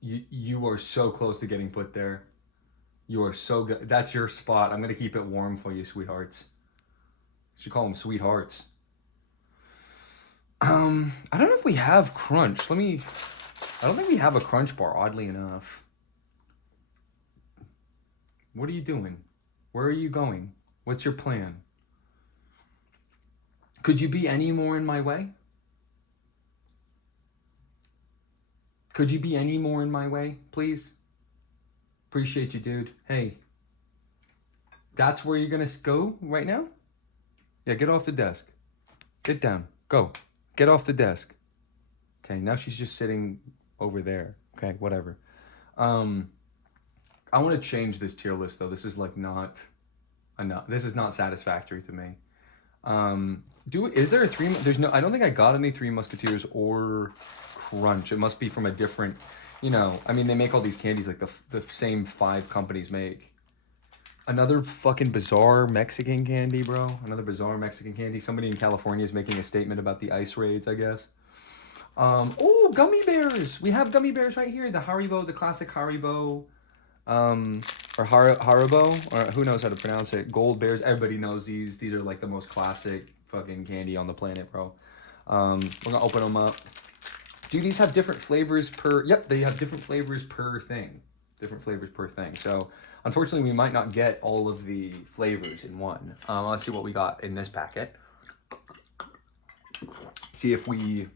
you are so close to getting put there. You are so good. That's your spot. I'm going to keep it warm for you, sweethearts. You should call them sweethearts. I don't know if we have Crunch. I don't think we have a Crunch bar, oddly enough. What are you doing? Where are you going? What's your plan? Could you be any more in my way? Could you be any more in my way, please? Appreciate you, dude. Hey, that's where you're gonna go right now? Yeah, get off the desk. Get down. Go. Get off the desk. Okay, now she's just sitting over there. Okay, whatever. I want to change this tier list though. This is like not enough. This is not satisfactory to me. Is there a three? There's no. I don't think I got any Three Musketeers or Crunch. It must be from a different. You know, I mean, they make all these candies like the same 5 companies make. Another fucking bizarre Mexican candy, bro. Another bizarre Mexican candy. Somebody in California is making a statement about the ice raids, I guess. Oh, gummy bears. We have gummy bears right here. The Haribo, the classic Haribo. Or Haribo, or who knows how to pronounce it. Gold bears. Everybody knows these. These are like the most classic fucking candy on the planet, bro. We're gonna open them up. Do these have different flavors per... Yep, they have different flavors per thing. Different flavors per thing. So, unfortunately, we might not get all of the flavors in one. Let's see what we got in this packet. See if we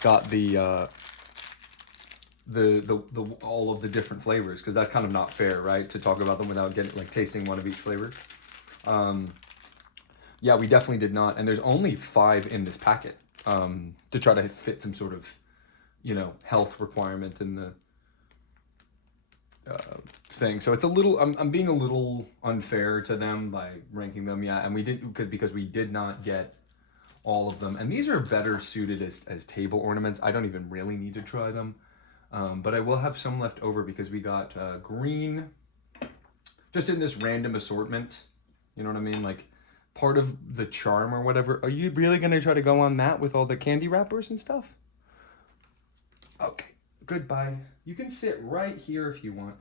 got the all of the different flavors, because that's kind of not fair, right? To talk about them without getting like tasting one of each flavor. Yeah, we definitely did not. And there's only 5 in this packet. To try to fit some sort of, you know, health requirement in the thing. So it's a little, I'm being a little unfair to them by ranking them. Yeah, and we did, because we did not get all of them. And these are better suited as table ornaments. I don't even really need to try them. But I will have some left over because we got green, just in this random assortment. You know what I mean? Like, part of the charm or whatever. Are you really going to try to go on that with all the candy wrappers and stuff? Okay, goodbye. You can sit right here if you want.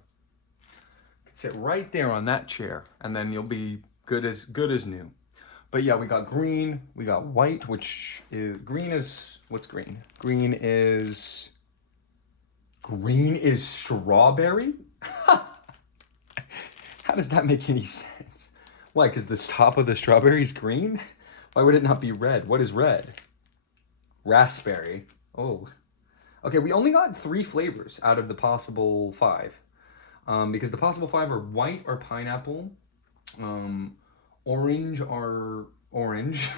You can sit right there on that chair, and then you'll be good as new. But yeah, we got green, we got white, which is... Green is... What's green? Green is strawberry? How does that make any sense? Why, because the top of the strawberry is green? Why would it not be red? What is red? Raspberry. Oh. Okay, we only got 3 flavors out of the possible 5. Because the possible 5 are white or pineapple. Orange are orange.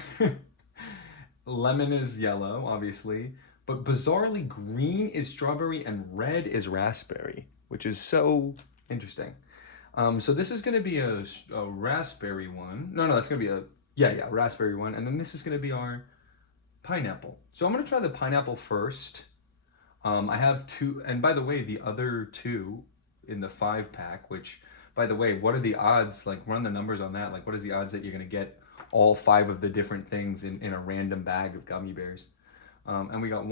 Lemon is yellow, obviously. But bizarrely, green is strawberry and red is raspberry, which is so interesting. So this is going to be a raspberry one. No, that's going to be a, yeah, raspberry one. And then this is going to be our pineapple. So I'm going to try the pineapple first. I have 2, and by the way, the other 2 in the 5-pack, which, by the way, what are the odds? Like, run the numbers on that. Like, what is the odds that you're going to get all 5 of the different things in a random bag of gummy bears? And we got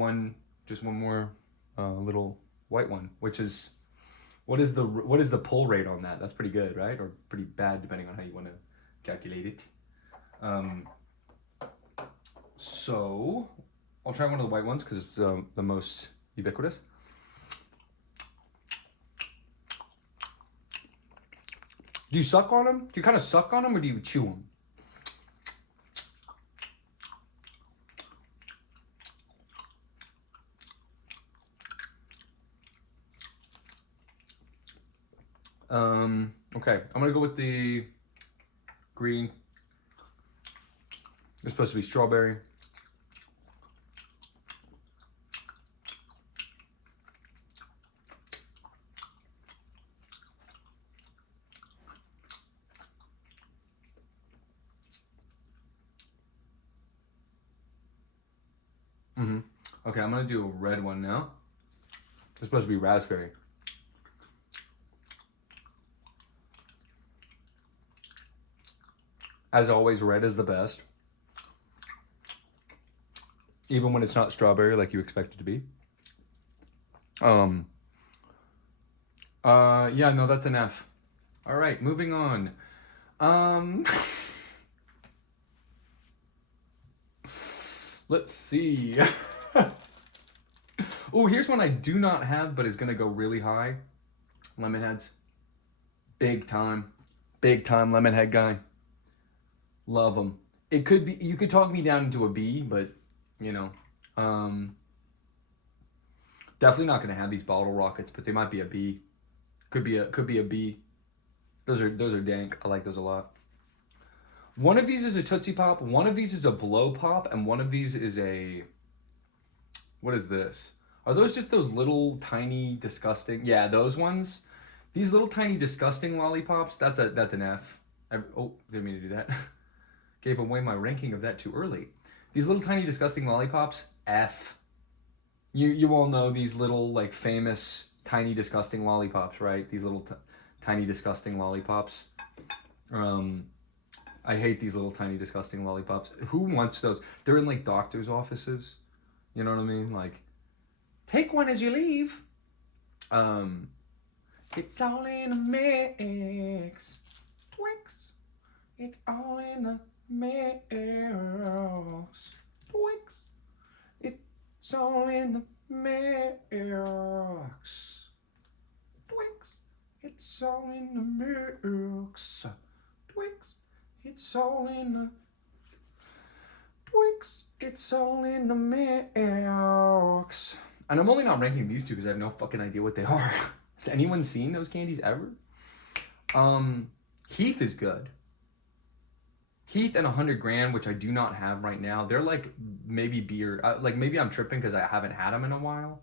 just one more little white one, which is... What is the pull rate on that? That's pretty good, right? Or pretty bad, depending on how you want to calculate it. So I'll try one of the white ones because it's the most ubiquitous. Do you suck on them? Do you kind of suck on them, or do you chew them? Okay, I'm gonna go with the green. It's supposed to be strawberry. Okay, I'm gonna do a red one now. It's supposed to be raspberry. As always, red is the best. Even when it's not strawberry like you expect it to be. Yeah, no, that's an F. All right, moving on. Let's see. Oh, here's one I do not have, but is gonna go really high. Lemonheads. Big time Lemonhead guy. Love them. It could be, you could talk me down into a B, but you know, definitely not gonna have these bottle rockets, but they might be a B. Could be a B. Those are dank. I like those a lot. One of these is a Tootsie Pop, one of these is a Blow Pop, and one of these is a, what is this? Are those just those little tiny disgusting? Yeah, those ones. These little tiny disgusting lollipops. That's an F. Oh, didn't mean to do that. Gave away my ranking of that too early. These little tiny disgusting lollipops. F. You all know these little like famous tiny disgusting lollipops, right? These little tiny disgusting lollipops. I hate these little tiny disgusting lollipops. Who wants those? They're in like doctor's offices. You know what I mean? Like, take one as you leave. It's all in a mix. Twix. It's all in the mix. Twix. It's all in the mix. Twix. It's all in the mix. Twix. It's all in the Twix. It's all in the mix. And I'm only not ranking these two because I have no fucking idea what they are. Has anyone seen those candies ever? Heath is good. Heath and 100 grand, which I do not have right now. They're like maybe beer. Like maybe I'm tripping because I haven't had them in a while,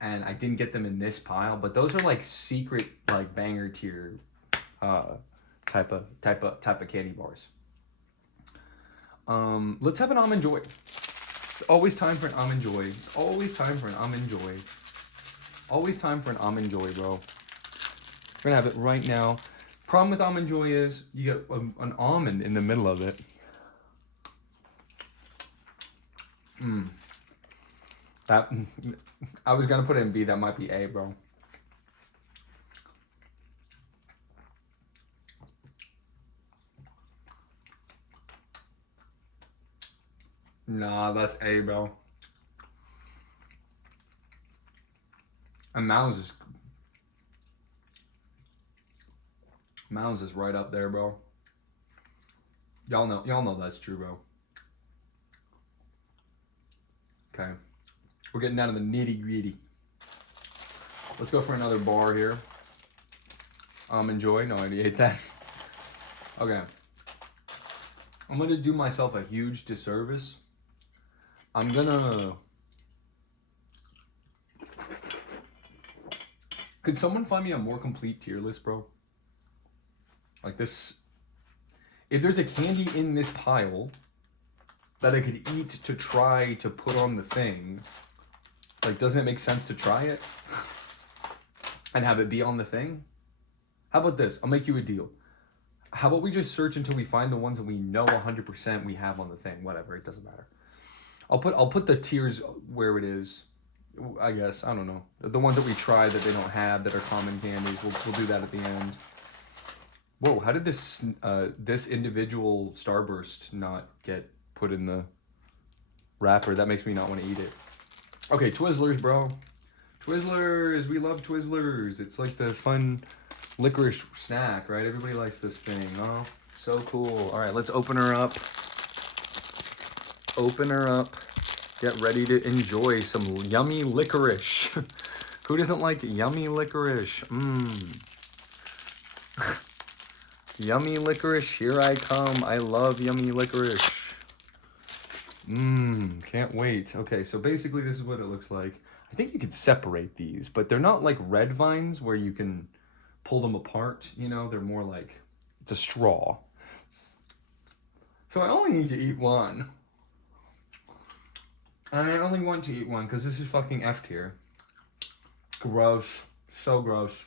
and I didn't get them in this pile. But those are like secret, like banger tier, type of candy bars. Let's have an almond joy. It's always time for an almond joy. Always time for an almond joy. Always time for an almond joy, bro. We're gonna have it right now. Problem with almond joy is you get an almond in the middle of it. That I was gonna put it in B. That might be A, bro. Nah, that's A, bro. And Mounds is right up there, bro. Y'all know that's true, bro. Okay. We're getting down to the nitty gritty. Let's go for another bar here. Almond Joy. No, I already ate that. Okay. I'm gonna do myself a huge disservice. I'm gonna... Could someone find me a more complete tier list, bro? Like this... If there's a candy in this pile that I could eat to try to put on the thing, like, doesn't it make sense to try it? And have it be on the thing? How about this? I'll make you a deal. How about we just search until we find the ones that we know 100% we have on the thing? Whatever, it doesn't matter. I'll put the tiers where it is. I guess, I don't know. The ones that we try that they don't have that are common candies, we'll do that at the end. Whoa, how did this this individual Starburst not get put in the wrapper? That makes me not want to eat it. Okay, Twizzlers, bro. Twizzlers, we love Twizzlers. It's like the fun licorice snack, right? Everybody likes this thing. Oh, so cool. All right, let's open her up. Open her up. Get ready to enjoy some yummy licorice. Who doesn't like yummy licorice? Yummy licorice, here I come. I love yummy licorice. Can't wait. Okay, so basically this is what it looks like. I think you could separate these, but they're not like red vines where you can pull them apart, you know? They're more like, it's a straw. So I only need to eat one. And I only want to eat one because this is fucking F tier. Gross. So gross.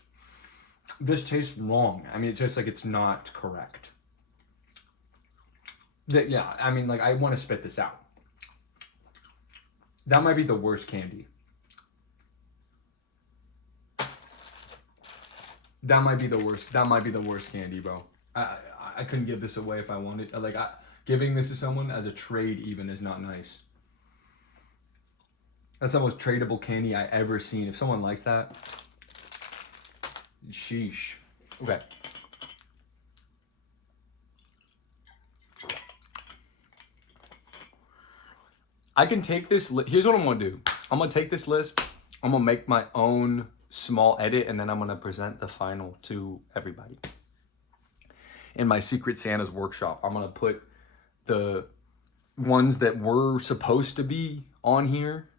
This tastes wrong. I mean, it's just like it's not correct. Yeah, I mean, like, I want to spit this out. That might be the worst candy. That might be the worst. That might be the worst candy, bro. I couldn't give this away if I wanted. Like, giving this to someone as a trade even is not nice. That's the most tradable candy I ever seen. If someone likes that, sheesh. Okay. I can take this. Here's what I'm gonna do. I'm gonna take this list. I'm gonna make my own small edit, and then I'm gonna present the final to everybody. In my Secret Santa's workshop, I'm gonna put the ones that were supposed to be on here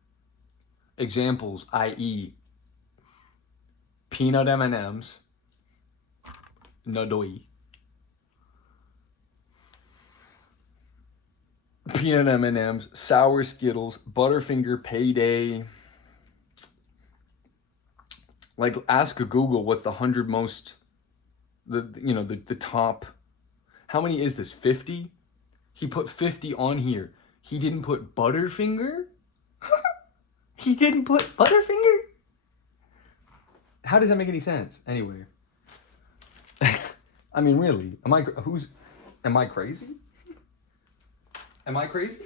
Examples, i.e. peanut M&Ms, Nadoi, peanut M&Ms, sour Skittles, Butterfinger, Payday. Like, ask Google what's the 100 most, the top. How many is this? 50? He put 50 on here. He didn't put Butterfinger? He didn't put Butterfinger? How does that make any sense? Anyway. I mean, really, am I crazy? Am I crazy?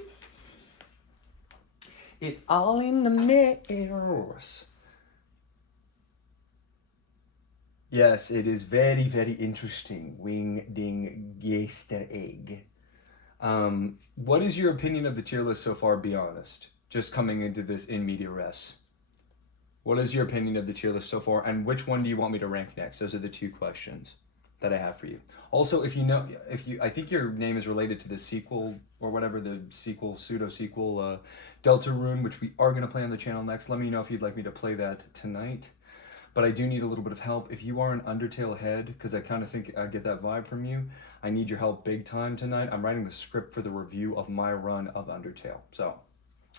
It's all in the mirrors. Yes, it is very, very interesting. Wing ding Easter egg. What is your opinion of the tier list so far? Be honest. Just coming into this in media res. What is your opinion of the tier list so far, and which one do you want me to rank next? Those are the two questions that I have for you. Also, I think your name is related to the sequel or whatever, the sequel, pseudo-sequel, Deltarune, which we are going to play on the channel next. Let me know if you'd like me to play that tonight. But I do need a little bit of help. If you are an Undertale head, because I kind of think I get that vibe from you, I need your help big time tonight. I'm writing the script for the review of my run of Undertale. So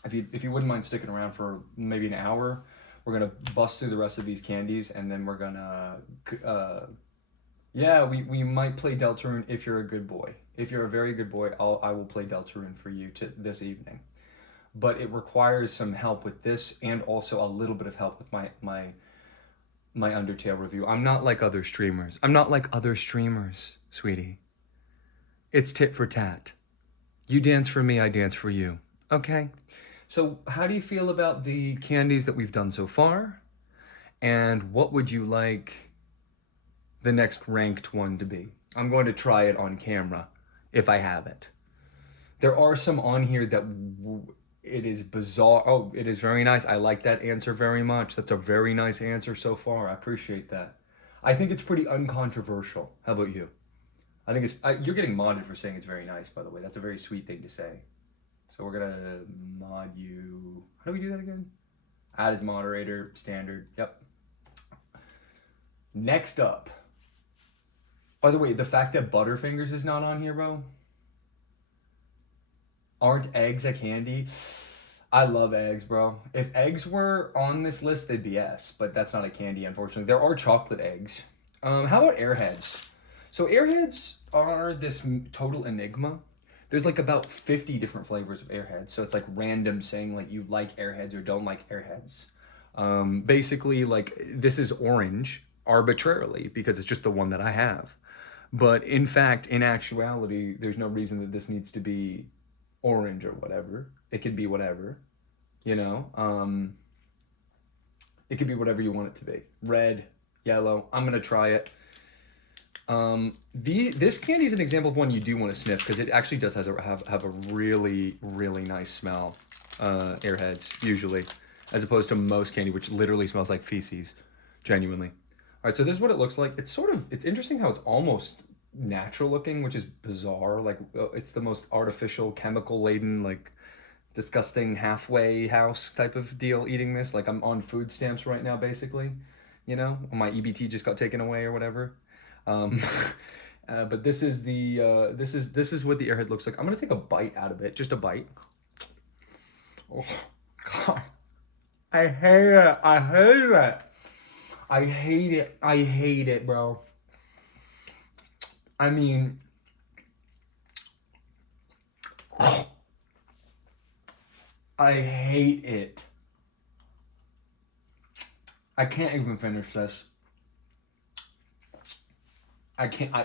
if you wouldn't mind sticking around for maybe an hour, we're going to bust through the rest of these candies, and then we're going to... we might play Deltarune if you're a good boy. If you're a very good boy, I will play Deltarune for you this evening. But it requires some help with this, and also a little bit of help with my Undertale review. I'm not like other streamers. Sweetie. It's tit for tat. You dance for me, I dance for you. Okay? So how do you feel about the candies that we've done so far? And what would you like the next ranked one to be? I'm going to try it on camera if I have it. There are some on here that it is bizarre. Oh, it is very nice. I like that answer very much. That's a very nice answer so far. I appreciate that. I think it's pretty uncontroversial. How about you? I think you're getting modded for saying it's very nice, by the way. That's a very sweet thing to say. So we're gonna mod you. How do we do that again? Add as moderator, standard. Yep. Next up. By the way, the fact that Butterfingers is not on here, bro. Aren't eggs a candy? I love eggs, bro. If eggs were on this list, they'd be S, but that's not a candy, unfortunately. There are chocolate eggs. How about Airheads? So Airheads are this total enigma. There's like about 50 different flavors of Airheads, so it's like random saying like you like Airheads or don't like Airheads. Basically, like, this is orange arbitrarily because it's just the one that I have. But in fact, in actuality, there's no reason that this needs to be orange or whatever. It could be whatever, you know? It could be whatever you want it to be. Red, yellow. I'm gonna try it. This candy is an example of one you do want to sniff because it actually does have a really, really nice smell. Airheads, usually, as opposed to most candy, which literally smells like feces, genuinely. All right, so this is what it looks like. It's interesting how it's almost natural looking, which is bizarre. Like, it's the most artificial, chemical laden, like, disgusting halfway house type of deal eating this. Like, I'm on food stamps right now, basically, you know, my EBT just got taken away or whatever. But this is this is what the Airhead looks like. I'm gonna take a bite out of it, just a bite. Oh God, I hate it. I hate it. I hate it. I hate it, bro. I mean, I hate it. I can't even finish this. I can't, I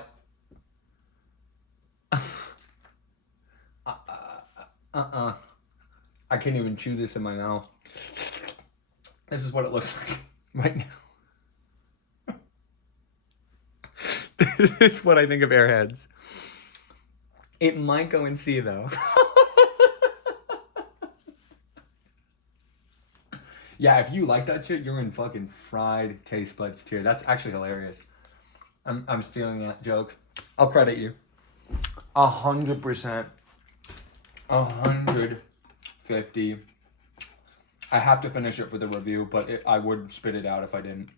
can't even chew this in my mouth. This is what it looks like right now. This is what I think of Airheads. It might go in C though. Yeah, if you like that shit, you're in fucking fried taste buds tier. That's actually hilarious. I'm stealing that joke. I'll credit you. 100%. 150. I have to finish it for the review, but I would spit it out if I didn't.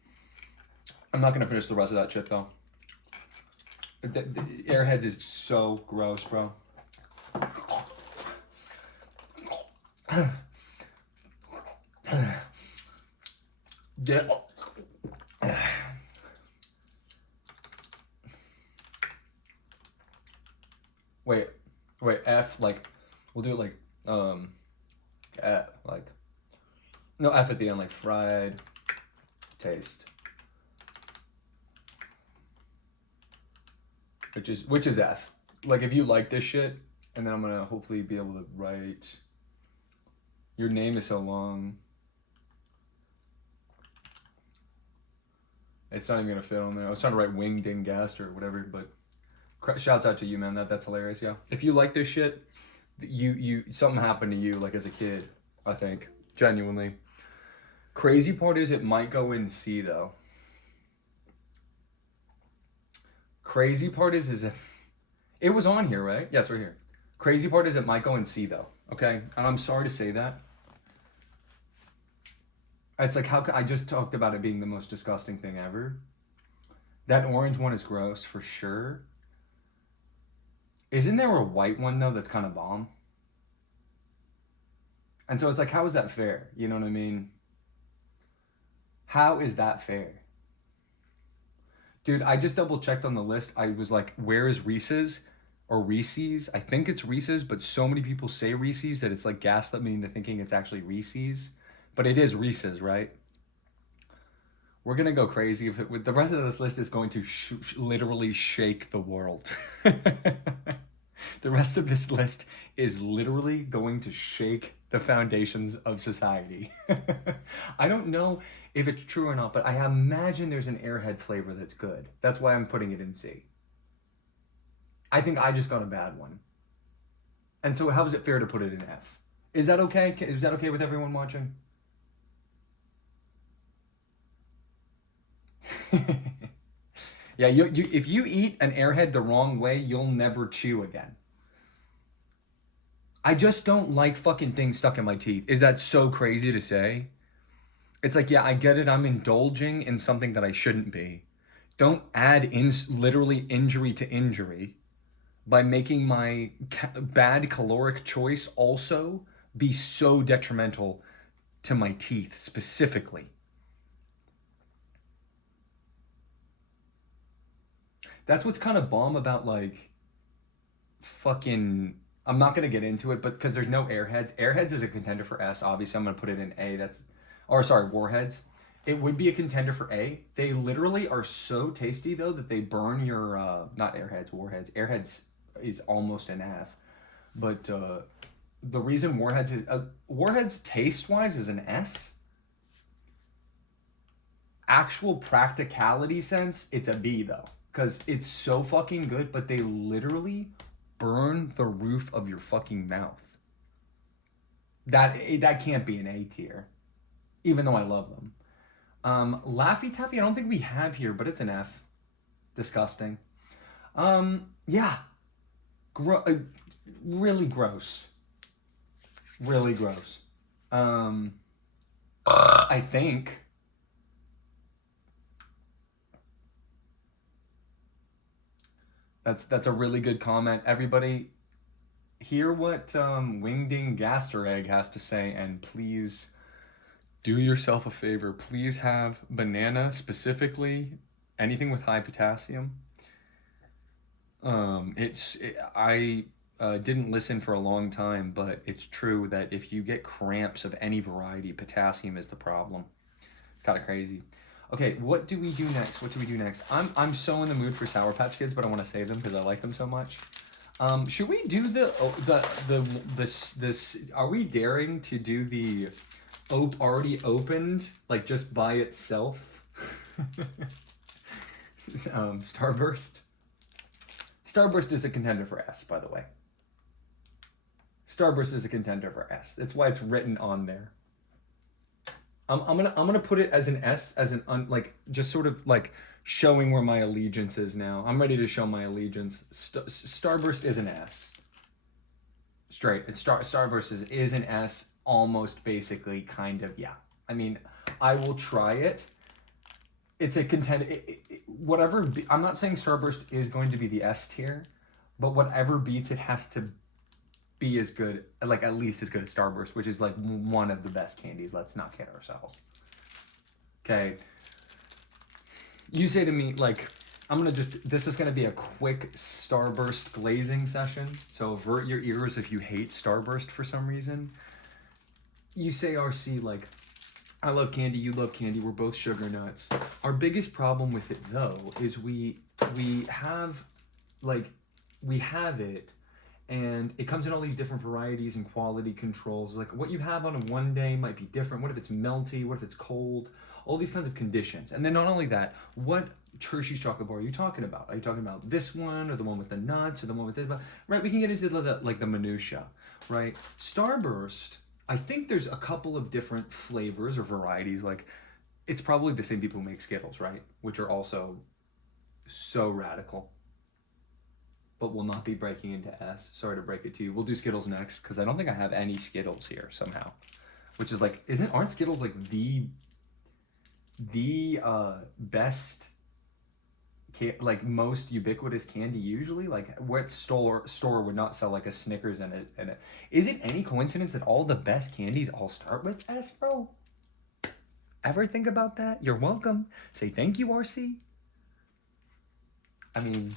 I'm not gonna finish the rest of that shit though. The Airheads is so gross, bro. Yeah. Wait, F, like, we'll do it like, like, no, F at the end, like fried taste. Which is F. Like, if you like this shit, and then I'm gonna hopefully be able to write, your name is so long. It's not even gonna fit on there. I was trying to write wing ding gast or whatever, but shouts out to you, man. That's hilarious. Yeah. If you like this shit, you something happened to you like as a kid, I think. Genuinely. Crazy part is it might go in C though. Crazy part is it was on here, right? Yeah, it's right here. Crazy part is it might go in C though. Okay? And I'm sorry to say that. It's like, I just talked about it being the most disgusting thing ever. That orange one is gross for sure. Isn't there a white one though that's kind of bomb? And so it's like, how is that fair? You know what I mean? How is that fair? Dude, I just double checked on the list. I was like, where is Reese's or Reese's? I think it's Reese's, but so many people say Reese's that it's like gaslit me into thinking it's actually Reese's. But it is Reese's, right? We're going to go crazy. With the rest of this list is going to literally shake the world. The rest of this list is literally going to shake the foundations of society. I don't know if it's true or not, but I imagine there's an Airhead flavor that's good. That's why I'm putting it in C. I think I just got a bad one. And so how is it fair to put it in F? Is that okay? Is that okay with everyone watching? Yeah, if you eat an Airhead the wrong way, you'll never chew again. I just don't like fucking things stuck in my teeth. Is that so crazy to say? It's like, yeah, I get it. I'm indulging in something that I shouldn't be. Don't add literally injury to injury by making my bad caloric choice also be so detrimental to my teeth specifically. That's what's kind of bomb about, like, fucking, I'm not going to get into it, but because there's no Airheads. Airheads is a contender for S, obviously. I'm going to put it in A. Warheads. It would be a contender for A. They literally are so tasty, though, that they burn your, not Airheads, Warheads. Airheads is almost an F. But the reason Warheads taste-wise is an S. Actual practicality sense, it's a B, though. Because it's so fucking good, but they literally burn the roof of your fucking mouth. That can't be an A tier. Even though I love them. Laffy Taffy, I don't think we have here, but it's an F. Disgusting. Yeah. Really gross. Really gross. I think... That's a really good comment. Everybody, hear what Wingding Gaster Egg has to say, and please do yourself a favor. Please have banana, specifically anything with high potassium. I didn't listen for a long time, but it's true that if you get cramps of any variety, potassium is the problem. It's kind of crazy. Okay, what do we do next? I'm so in the mood for Sour Patch Kids, but I want to save them because I like them so much. Should we do are we daring to do the already opened, like just by itself? Starburst. Starburst is a contender for S, by the way. Starburst is a contender for S. That's why it's written on there. I'm gonna put it as an S, as an just sort of like showing where my allegiance is now. I'm ready to show my allegiance. Starburst is an S. Straight. Starburst is an S. almost basically kind of, yeah. I mean, I will try it. It's a contender. Whatever, I'm not saying Starburst is going to be the S tier, but whatever beats it has to be as good, like at least as good as Starburst, which is like one of the best candies. Let's not kid ourselves. Okay. You say to me, like, this is gonna be a quick Starburst glazing session, so avert your ears if you hate Starburst for some reason. You say, RC, like, I love candy, you love candy, we're both sugar nuts. Our biggest problem with it, though, is we have it, and it comes in all these different varieties and quality controls. Like, what you have on a one day might be different. What if it's melty? What if it's cold? All these kinds of conditions. And then not only that, what Hershey's chocolate bar are you talking about? Are you talking about this one, or the one with the nuts, or the one with this? Right, we can get into the minutia, right? Starburst, I think there's a couple of different flavors or varieties. Like, it's probably the same people who make Skittles, right? Which are also so radical, but will not be breaking into S. Sorry to break it to you. We'll do Skittles next, because I don't think I have any Skittles here somehow. Which is like, aren't Skittles like the best, like, most ubiquitous candy usually? Like, what store would not sell like a Snickers in it? Is it any coincidence that all the best candies all start with S, bro? Ever think about that? You're welcome. Say thank you, RC. I mean,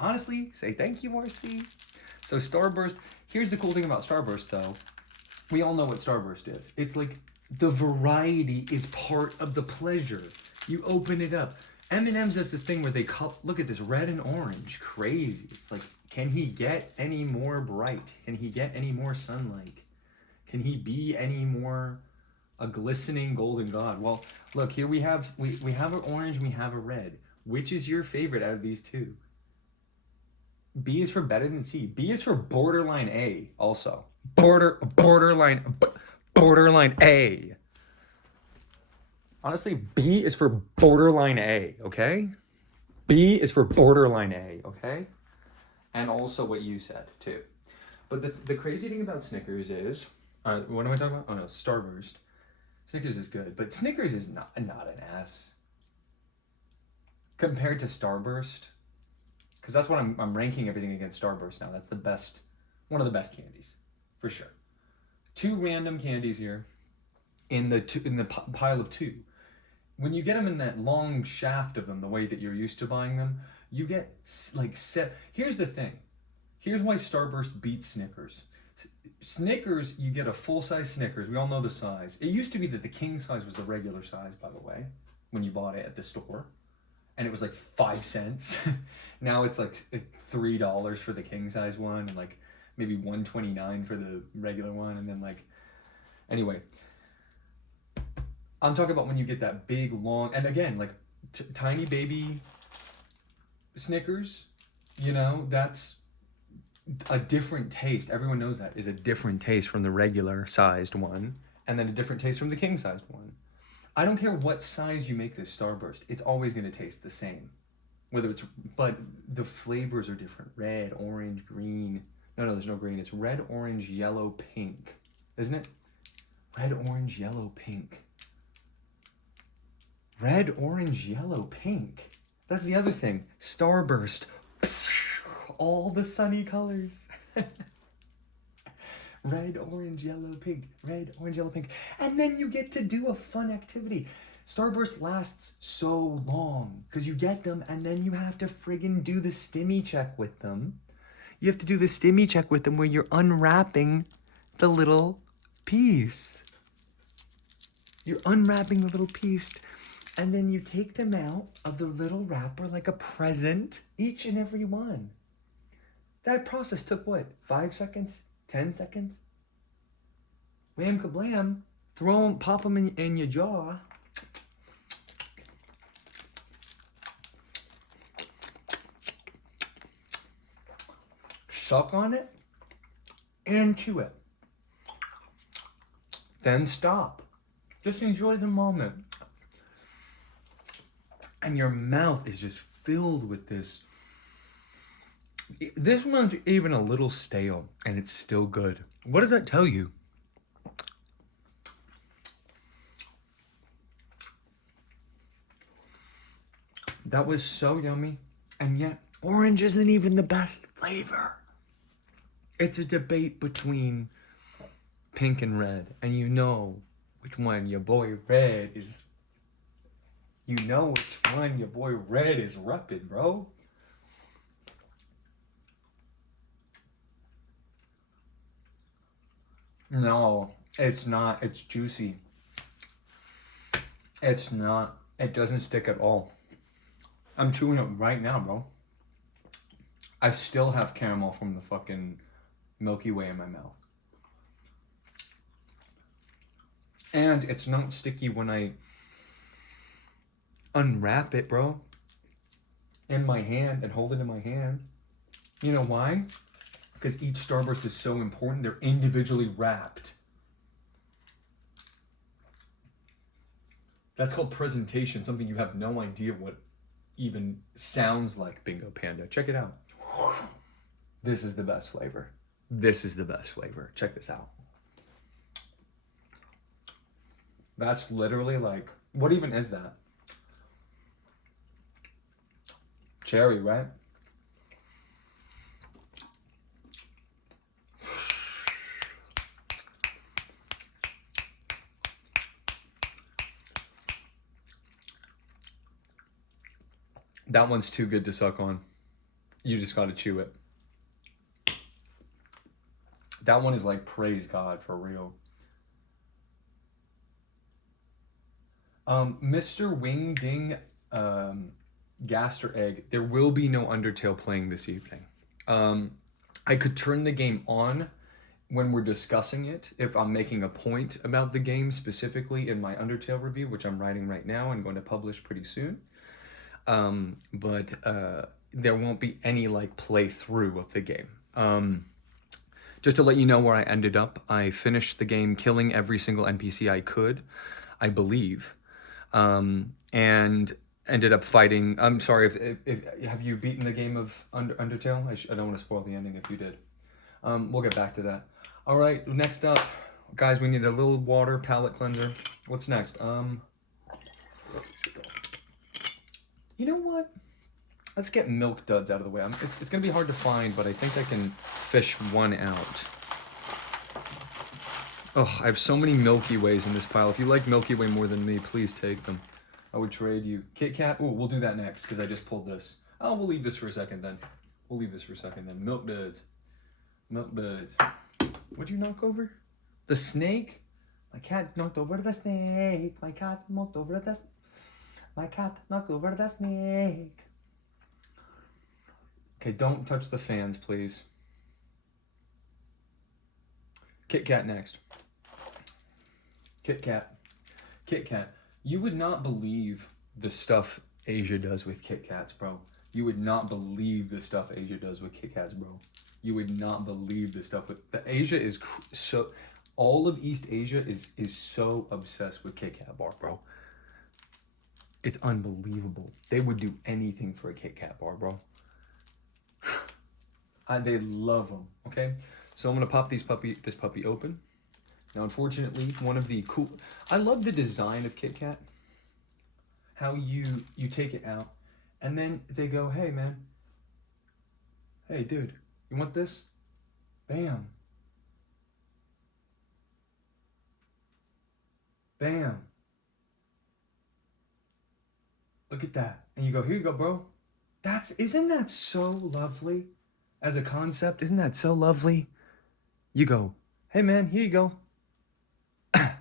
honestly, say thank you, RC. So Starburst, here's the cool thing about Starburst, though. We all know what Starburst is. It's like, the variety is part of the pleasure. You open it up. M&M's does this thing where they look at this red and orange. Crazy. It's like, can he get any more bright? Can he get any more sunlight? Can he be any more a glistening golden god? Well, look, here we have an orange and we have a red. Which is your favorite out of these two? B is for better than C. B is for borderline A also. Borderline A. Honestly, B is for borderline A, okay? B is for borderline A, okay? And also what you said, too. But the crazy thing about Snickers is, what am I talking about? Oh no, Starburst. Snickers is good, but Snickers is not an S. Compared to Starburst. Because that's what I'm ranking everything against Starburst now. That's the best, one of the best candies, for sure. Two random candies here in the pile of two. When you get them in that long shaft of them, the way that you're used to buying them, you get like Here's the thing. Here's why Starburst beats Snickers. Snickers, you get a full-size Snickers. We all know the size. It used to be that the king size was the regular size, by the way, when you bought it at the store. And it was like 5 cents. Now it's like $3 for the king size one, and like maybe $1.29 for the regular one. And then like, anyway, I'm talking about when you get that big, long, and again, like tiny baby Snickers, you know, that's a different taste. Everyone knows that is a different taste from the regular sized one, and then a different taste from the king sized one. I don't care what size you make this Starburst, it's always going to taste the same. But the flavors are different. Red, orange, green. No, there's no green. It's red, orange, yellow, pink. Isn't it? Red, orange, yellow, pink. Red, orange, yellow, pink. That's the other thing. Starburst. All the sunny colors. Red, orange, yellow, pink. Red, orange, yellow, pink. And then you get to do a fun activity. Starburst lasts so long because you get them and then you have to friggin' do the stimmy check with them. You have to do the stimmy check with them where you're unwrapping the little piece. You're unwrapping the little piece and then you take them out of the little wrapper like a present, each and every one. That process took what, 5 seconds? 10 seconds? Wham kablam, pop them in your jaw. Suck on it and chew it. Then stop. Just enjoy the moment. And your mouth is just filled with this. This one's even a little stale and it's still good. What does that tell you? That was so yummy. And yet, orange isn't even the best flavor. It's a debate between pink and red. And you know which one your boy Red is. You know which one your boy Red is repping, bro. No, it's not. It's juicy. It's not. It doesn't stick at all. I'm chewing it right now, bro. I still have caramel from the fucking Milky Way in my mouth. And it's not sticky when I unwrap it, bro. In my hand and hold it in my hand. You know why? Because each Starburst is so important. They're individually wrapped. That's called presentation, something you have no idea what even sounds like, Bingo Panda. Check it out. This is the best flavor. This is the best flavor. Check this out. That's literally like, what even is that? Cherry, right? That one's too good to suck on. You just gotta chew it. That one is like, praise God, for real. Mr. Wingding Gaster Egg, there will be no Undertale playing this evening. I could turn the game on when we're discussing it, if I'm making a point about the game specifically in my Undertale review, which I'm writing right now and going to publish pretty soon. But there won't be any like playthrough of the game. Just to let you know where I ended up, I finished the game killing every single NPC I could, I believe, and ended up fighting. I'm sorry, if have you beaten the game of Undertale? I don't want to spoil the ending if you did. We'll get back to that. All right, next up, guys, we need a little water palate cleanser. What's next? You know what? Let's get Milk Duds out of the way. It's going to be hard to find, but I think I can fish one out. Oh, I have so many Milky Ways in this pile. If you like Milky Way more than me, please take them. I would trade you. Kit Kat? Oh, we'll do that next because I just pulled this. Oh, we'll leave this for a second then. Milk Duds. Milk Duds. What'd you knock over? The snake? My cat knocked over the snake. My cat knocked over the snake. My cat knocked over the snake. Okay, don't touch the fans, please. Kit Kat next. Kit Kat. Kit Kat. You would not believe the stuff Asia does with Kit Kats, bro. You would not believe the stuff Asia does with Kit Kats, bro. You would not believe the stuff with... The Asia is so... All of East Asia is so obsessed with Kit Kat bar, bro. It's unbelievable. They would do anything for a Kit Kat bar, bro. They love them, okay? So I'm gonna pop this puppy open. Now, unfortunately, one of the cool... I love the design of Kit Kat. How you take it out, and then they go, hey, man. Hey, dude, you want this? Bam. Bam. Look at that. And you go, here you go, bro. Isn't that so lovely? As a concept, isn't that so lovely? You go, hey man, here you go.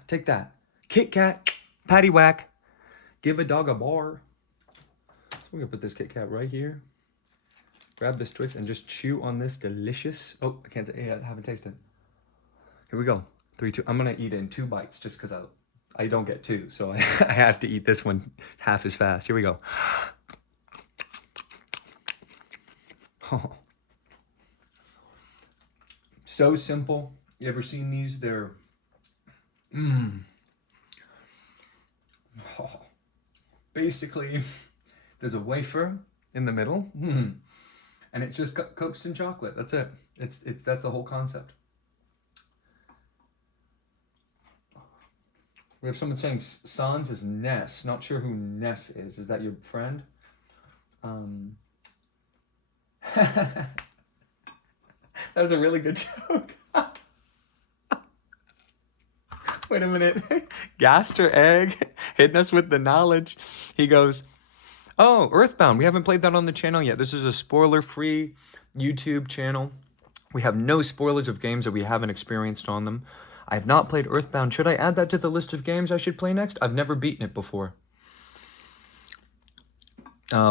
Take that. Kit Kat, patty whack. Give a dog a bar. So we're gonna put this Kit Kat right here. Grab this Twix and just chew on this delicious. Oh, I can't say, I haven't tasted it. Here we go. 3, 2. I'm gonna eat it in 2 bites just because I don't get 2, so I have to eat this one half as fast. Here we go. Oh. So simple. You ever seen these? They're... Oh. Basically, there's a wafer in the middle, and it's just coaxed in chocolate. That's it. That's the whole concept. We have someone saying Sans is Ness. Not sure who Ness is. Is that your friend? That was a really good joke. Wait a minute. Gaster Egg hitting us with the knowledge. He goes, oh, Earthbound. We haven't played that on the channel yet. This is a spoiler-free YouTube channel. We have no spoilers of games that we haven't experienced on them. I have not played Earthbound. Should I add that to the list of games I should play next? I've never beaten it before.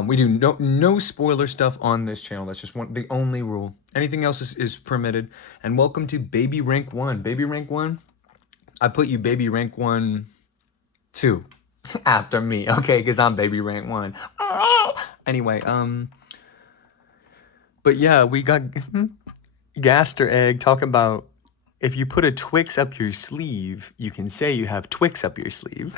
We do no spoiler stuff on this channel. That's just the only rule. Anything else is permitted. And welcome to Baby Rank 1. Baby Rank 1, I put you Baby Rank 1 2 after me, okay? Because I'm Baby Rank 1. Anyway, but yeah, we got Gaster Egg talking about if you put a Twix up your sleeve, you can say you have Twix up your sleeve.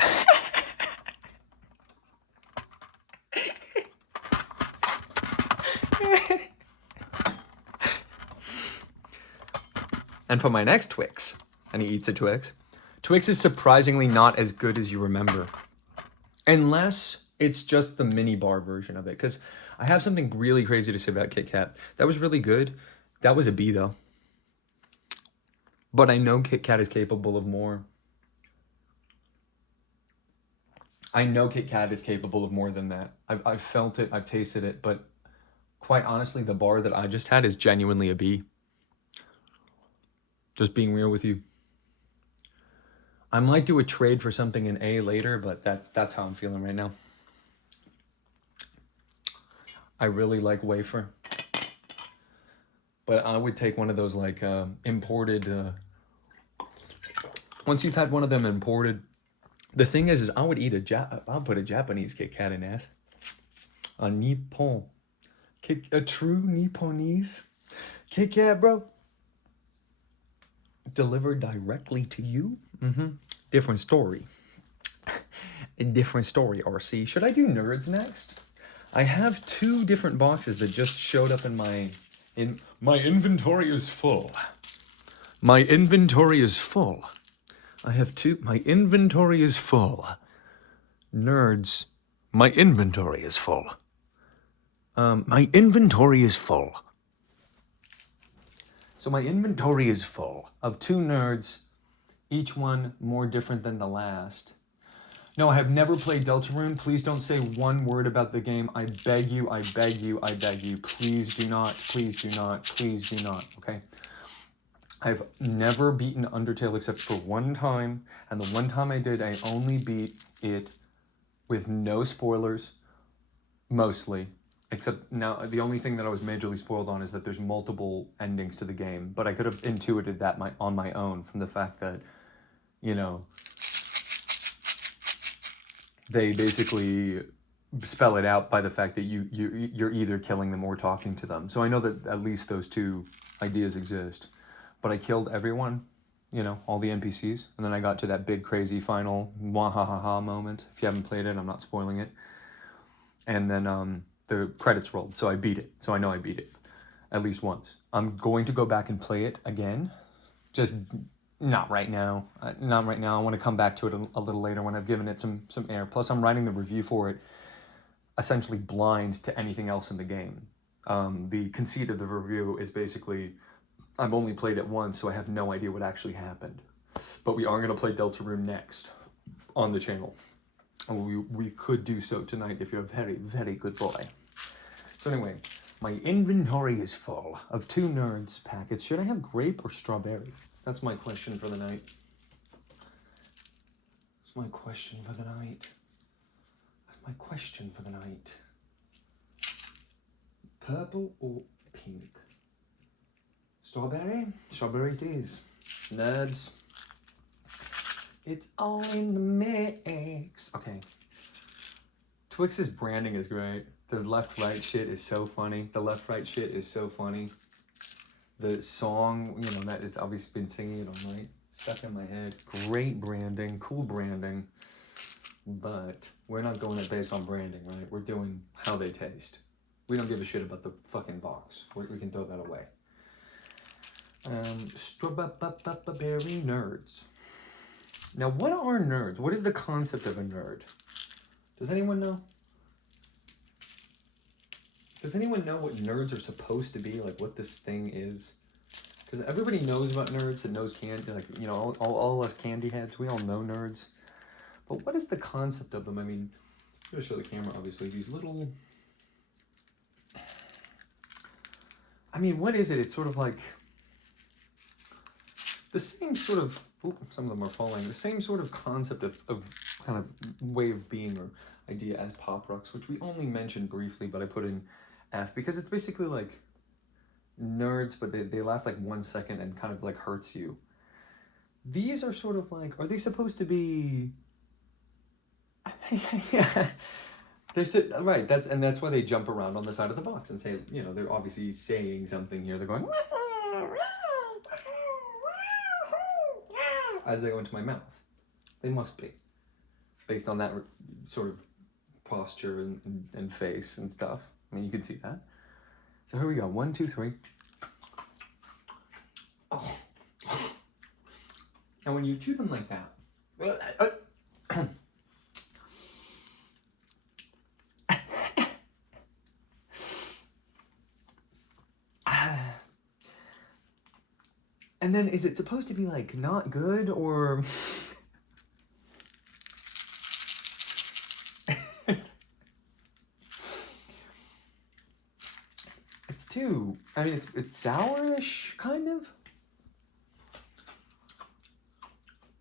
And for my next Twix, and he eats a Twix, Twix is surprisingly not as good as you remember. Unless it's just the mini bar version of it. Because I have something really crazy to say about Kit Kat. That was really good. That was a B though. But I know Kit Kat is capable of more. I know Kit Kat is capable of more than that. I've felt it, I've tasted it, but quite honestly, the bar that I just had is genuinely a B. Just being real with you. I might do a trade for something in A later, but that's how I'm feeling right now. I really like wafer. But I would take one of those like imported, once you've had one of them imported, the thing is I would eat I'll put a Japanese Kit Kat in ass. A Nippon. A true Nipponese Kit Kat, bro. Delivered directly to you? Different story. A different story, RC. Should I do nerds next? I have 2 different boxes that just showed up in my inventory is full. My inventory is full. I have 2. My inventory is full. Nerds. My inventory is full. My inventory is full. So my inventory is full of 2 nerds, each one more different than the last. No, I have never played Deltarune. Please don't say one word about the game. I beg you, I beg you, I beg you. Please do not, please do not, please do not, okay? I've never beaten Undertale except for one time, and the one time I did, I only beat it with no spoilers, mostly. Except now, the only thing that I was majorly spoiled on is that there's multiple endings to the game. But I could have intuited that on my own from the fact that, you know, they basically spell it out by the fact that you're either killing them or talking to them. So I know that at least those 2 ideas exist. But I killed everyone, you know, all the NPCs. And then I got to that big crazy final wahahaha moment. If you haven't played it, I'm not spoiling it. And then the credits rolled, so I beat it. So I know I beat it at least once. I'm going to go back and play it again. Just not right now. Not right now. I want to come back to it a little later when I've given it some air. Plus, I'm writing the review for it essentially blind to anything else in the game. The conceit of the review is basically, I've only played it once, so I have no idea what actually happened. But we are going to play Deltarune next on the channel. And we could do so tonight if you're a very, very good boy. So anyway, my inventory is full of 2 nerds packets. Should I have grape or strawberry? That's my question for the night. That's my question for the night. That's my question for the night. Purple or pink? Strawberry? Strawberry it is. Nerds. It's all in the mix. Okay. Twix's branding is great. The left-right shit is so funny. The left-right shit is so funny. The song, you know, that has obviously been singing it all night. Stuck in my head. Great branding. Cool branding. But we're not going it based on branding, right? We're doing how they taste. We don't give a shit about the fucking box. We can throw that away. Strawberry nerds. Now, what are nerds? What is the concept of a nerd? Does anyone know? Does anyone know what nerds are supposed to be? Like what this thing is? Because everybody knows about nerds and knows candy. Like, you know, all us candy heads, we all know nerds. But what is the concept of them? I mean, I'm going to show the camera, obviously. These little... I mean, what is it? It's sort of like... the same sort of... Ooh, some of them are falling. The same sort of concept of kind of way of being or idea as Pop Rocks, which we only mentioned briefly, but I put in F because it's basically like nerds, but they last like 1 second and kind of like hurts you. These are sort of like, are they supposed to be... yeah. Right, that's why they jump around on the side of the box and say, you know, they're obviously saying something here. They're going as they go into my mouth. They must be, based on that sort of posture and face and stuff. I mean, you can see that. So here we go. 1, 2, 3. Oh. And when you chew them like that, and then is it supposed to be like not good or... it's too, I mean, it's sourish, kind of.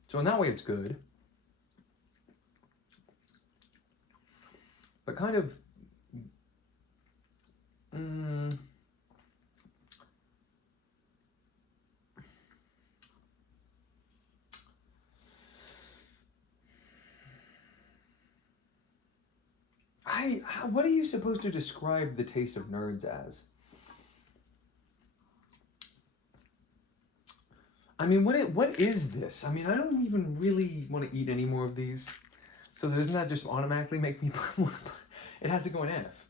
So in that way it's good. But kind of... what are you supposed to describe the taste of nerds as? I mean, what is this? I mean, I don't even really want to eat any more of these. So doesn't that just automatically make me... it has to go in F.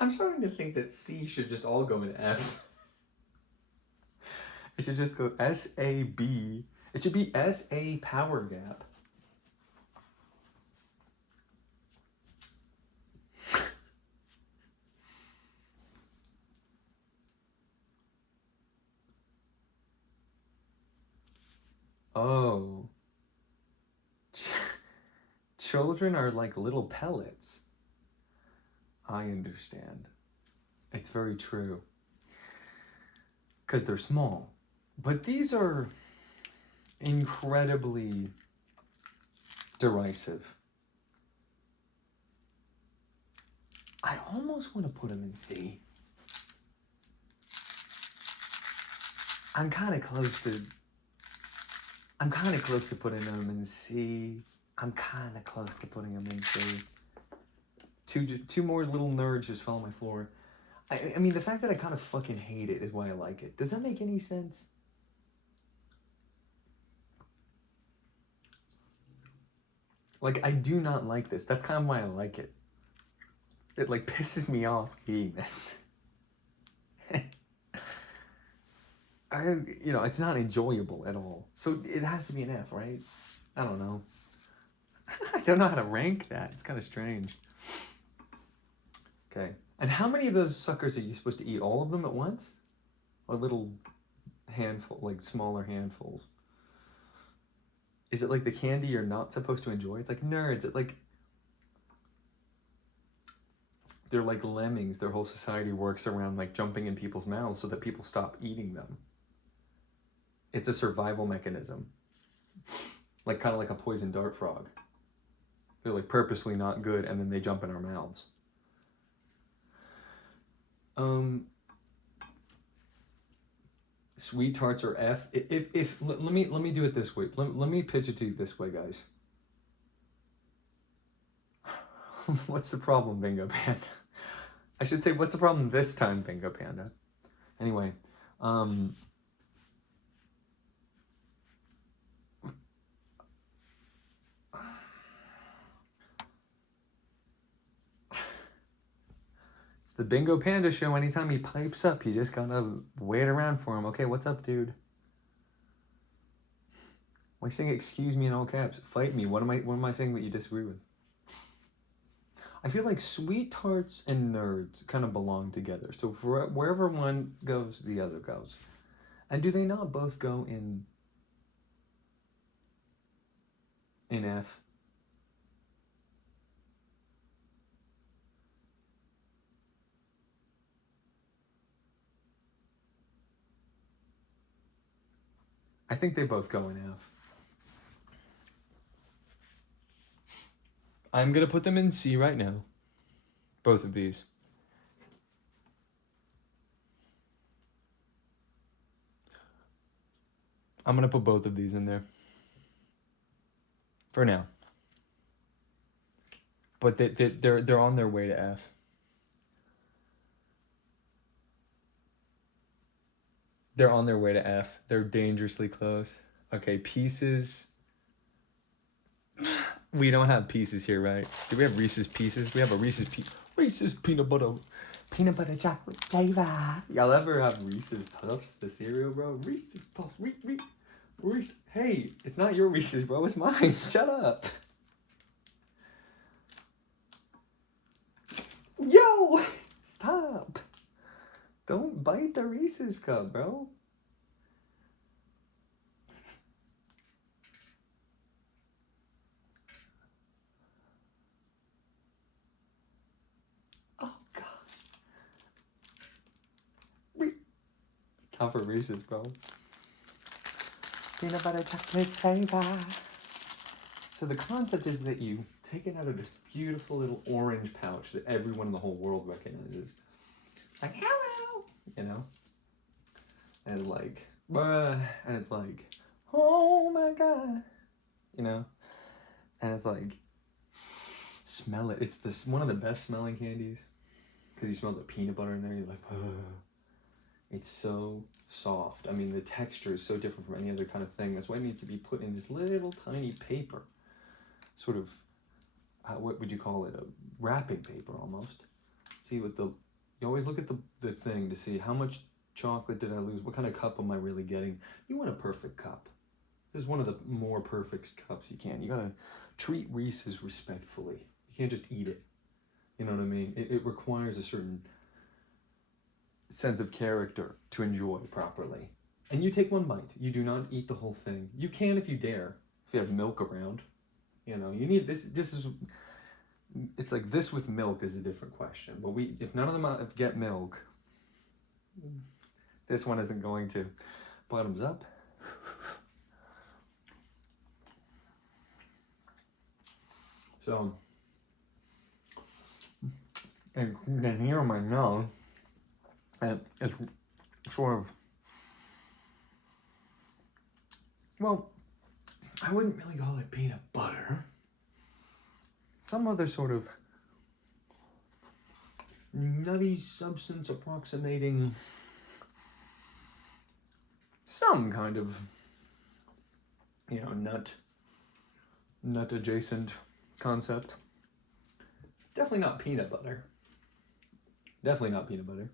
I'm starting to think that C should just all go in F. It should just go S-A-B. It should be S-A power gap. Oh. Children are like little pellets. I understand. It's very true. Because they're small. But these are incredibly derisive. I almost want to put them in C. I'm kind of close to putting them in C. I'm kind of close to putting them in C. Two more little nerds just fell on my floor. I mean, the fact that I kind of fucking hate it is why I like it. Does that make any sense? Like, I do not like this. That's kind of why I like it. It, like, pisses me off eating this. You know, it's not enjoyable at all. So it has to be an F, right? I don't know. I don't know how to rank that. It's kind of strange. Okay. And how many of those suckers are you supposed to eat? All of them at once? Or little handful, like smaller handfuls? Is it like the candy you're not supposed to enjoy? It's like nerds. It like... They're like lemmings. Their whole society works around like jumping in people's mouths so that people stop eating them. It's a survival mechanism. Like kind of like a poison dart frog. They're like purposely not good and then they jump in our mouths. Sweet tarts are F. Let me do it this way. Let me pitch it to you this way, guys. What's the problem, Bingo Panda? I should say, what's the problem this time, Bingo Panda? Anyway, it's the Bingo Panda show. Anytime he pipes up, you just gotta wait around for him. Okay, what's up, dude? Why saying excuse me in all caps? Fight me. What am I saying that you disagree with? I feel like sweet tarts and nerds kind of belong together. So for wherever one goes, the other goes. And do they not both go in F? I think they both go in F. I'm going to put them in C right now. Both of these. I'm going to put both of these in there. For now. But they're on their way to F. They're on their way to F. They're dangerously close. Okay, Pieces. We don't have Pieces here, right? Do we have Reese's Pieces? We have a Reese's peanut butter chocolate flavor. Y'all ever have Reese's Puffs, the cereal, bro? Reese's Puffs. Reese. Hey, it's not your Reese's, bro. It's mine. Shut up. Yo, stop. Don't bite the Reese's cup, bro. Time for Reese's, bro. Peanut butter chocolate flavor. So the concept is that you take it out of this beautiful little orange pouch that everyone in the whole world recognizes. Like, hello! You know? And like, bruh. And it's like, oh my god. You know? And it's like, smell it. It's this one of the best smelling candies. Because you smell the peanut butter in there. You're like, ugh. It's so soft. I mean, the texture is so different from any other kind of thing. That's why it needs to be put in this little tiny paper. Sort of, what would you call it? A wrapping paper almost. See what you always look at the thing to see how much chocolate did I lose? What kind of cup am I really getting? You want a perfect cup. This is one of the more perfect cups you can. You gotta treat Reese's respectfully. You can't just eat it. You know what I mean? It requires a certain sense of character to enjoy properly. And you take one bite. You do not eat the whole thing. You can if you dare. If you have milk around. You know, you need this is it's like this with milk is a different question. But if none of them get milk, this one isn't going to. Bottoms up. So, and then here on my nose, it's sort of, well, I wouldn't really call it peanut butter. Some other sort of nutty substance approximating some kind of, you know, nut adjacent concept. Definitely not peanut butter. Definitely not peanut butter.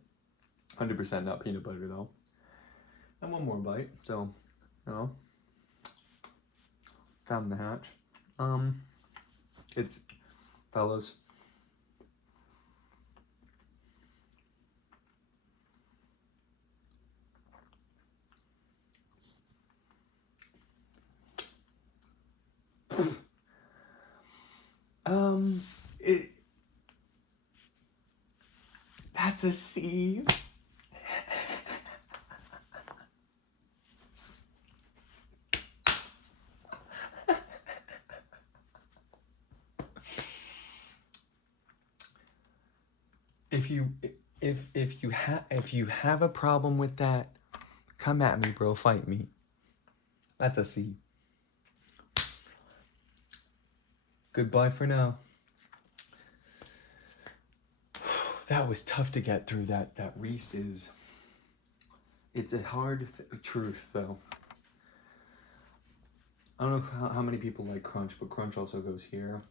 100% not peanut butter though. And one more bite, so, you know, down the hatch. It's, fellas, that's a C. If you have a problem with that, come at me, bro. Fight me. That's a C. Goodbye for now. That was tough to get through that Reese's. It's a hard truth, though. I don't know how many people like Crunch, but Crunch also goes here.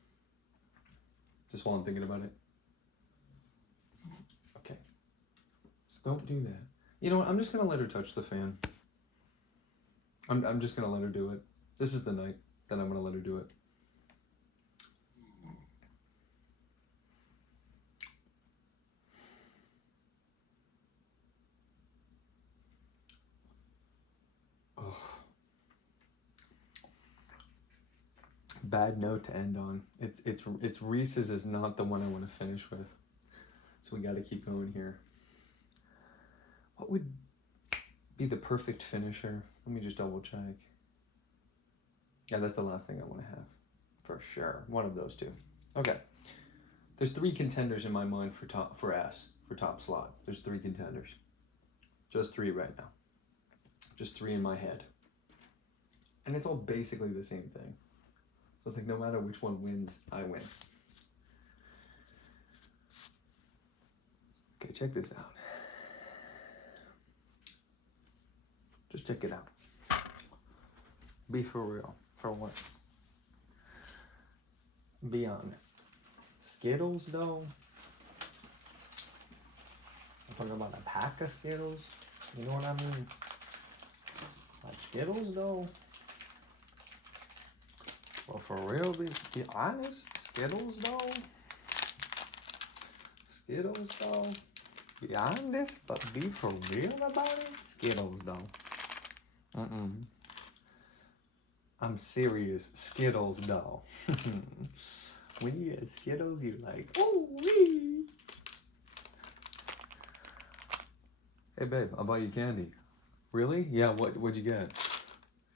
Just while I'm thinking about it. Okay. So don't do that. You know what? I'm just going to let her touch the fan. I'm just going to let her do it. This is the night that I'm going to let her do it. bad note to end on. It's Reese's is not the one I want to finish with. So we got to keep going here. What would be the perfect finisher? Let me just double check. Yeah, that's the last thing I want to have. For sure. One of those two. Okay. There's 3 contenders in my mind for top slot. There's 3 contenders. Just 3 right now. Just 3 in my head. And it's all basically the same thing. So it's like no matter which one wins, I win. Okay, check this out. Just check it out. Be for real, for once. Be honest. Skittles, though. I'm talking about a pack of Skittles. You know what I mean? Like Skittles, though. Well, for real, be honest. Skittles, though. Skittles, though. Be honest, but be for real about it. Skittles, though. I'm serious. Skittles, though. When you get Skittles, you're like, oh, wee. Hey, babe, I'll buy you candy. Really? Yeah, what'd you get?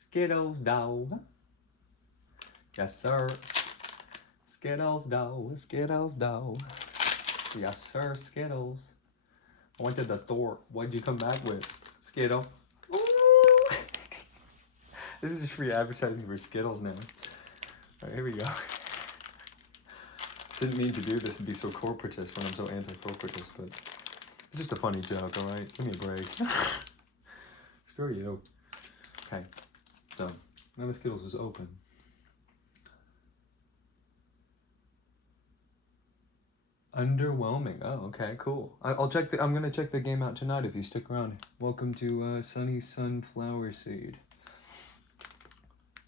Skittles, though. Yes, sir. Skittles, though. Skittles, though. Yes, sir. Skittles. I went to the store. What'd you come back with? Skittle. Ooh. This is just free advertising for Skittles now. All right, here we go. Didn't mean to do this and be so corporatist when I'm so anti-corporatist, but it's just a funny joke, all right? Give me a break. Screw you. Okay, so now the Skittles is open. Underwhelming. Oh, okay, cool. I'll check the. I'm gonna check the game out tonight if you stick around. Welcome to Sunny Sunflower Seed.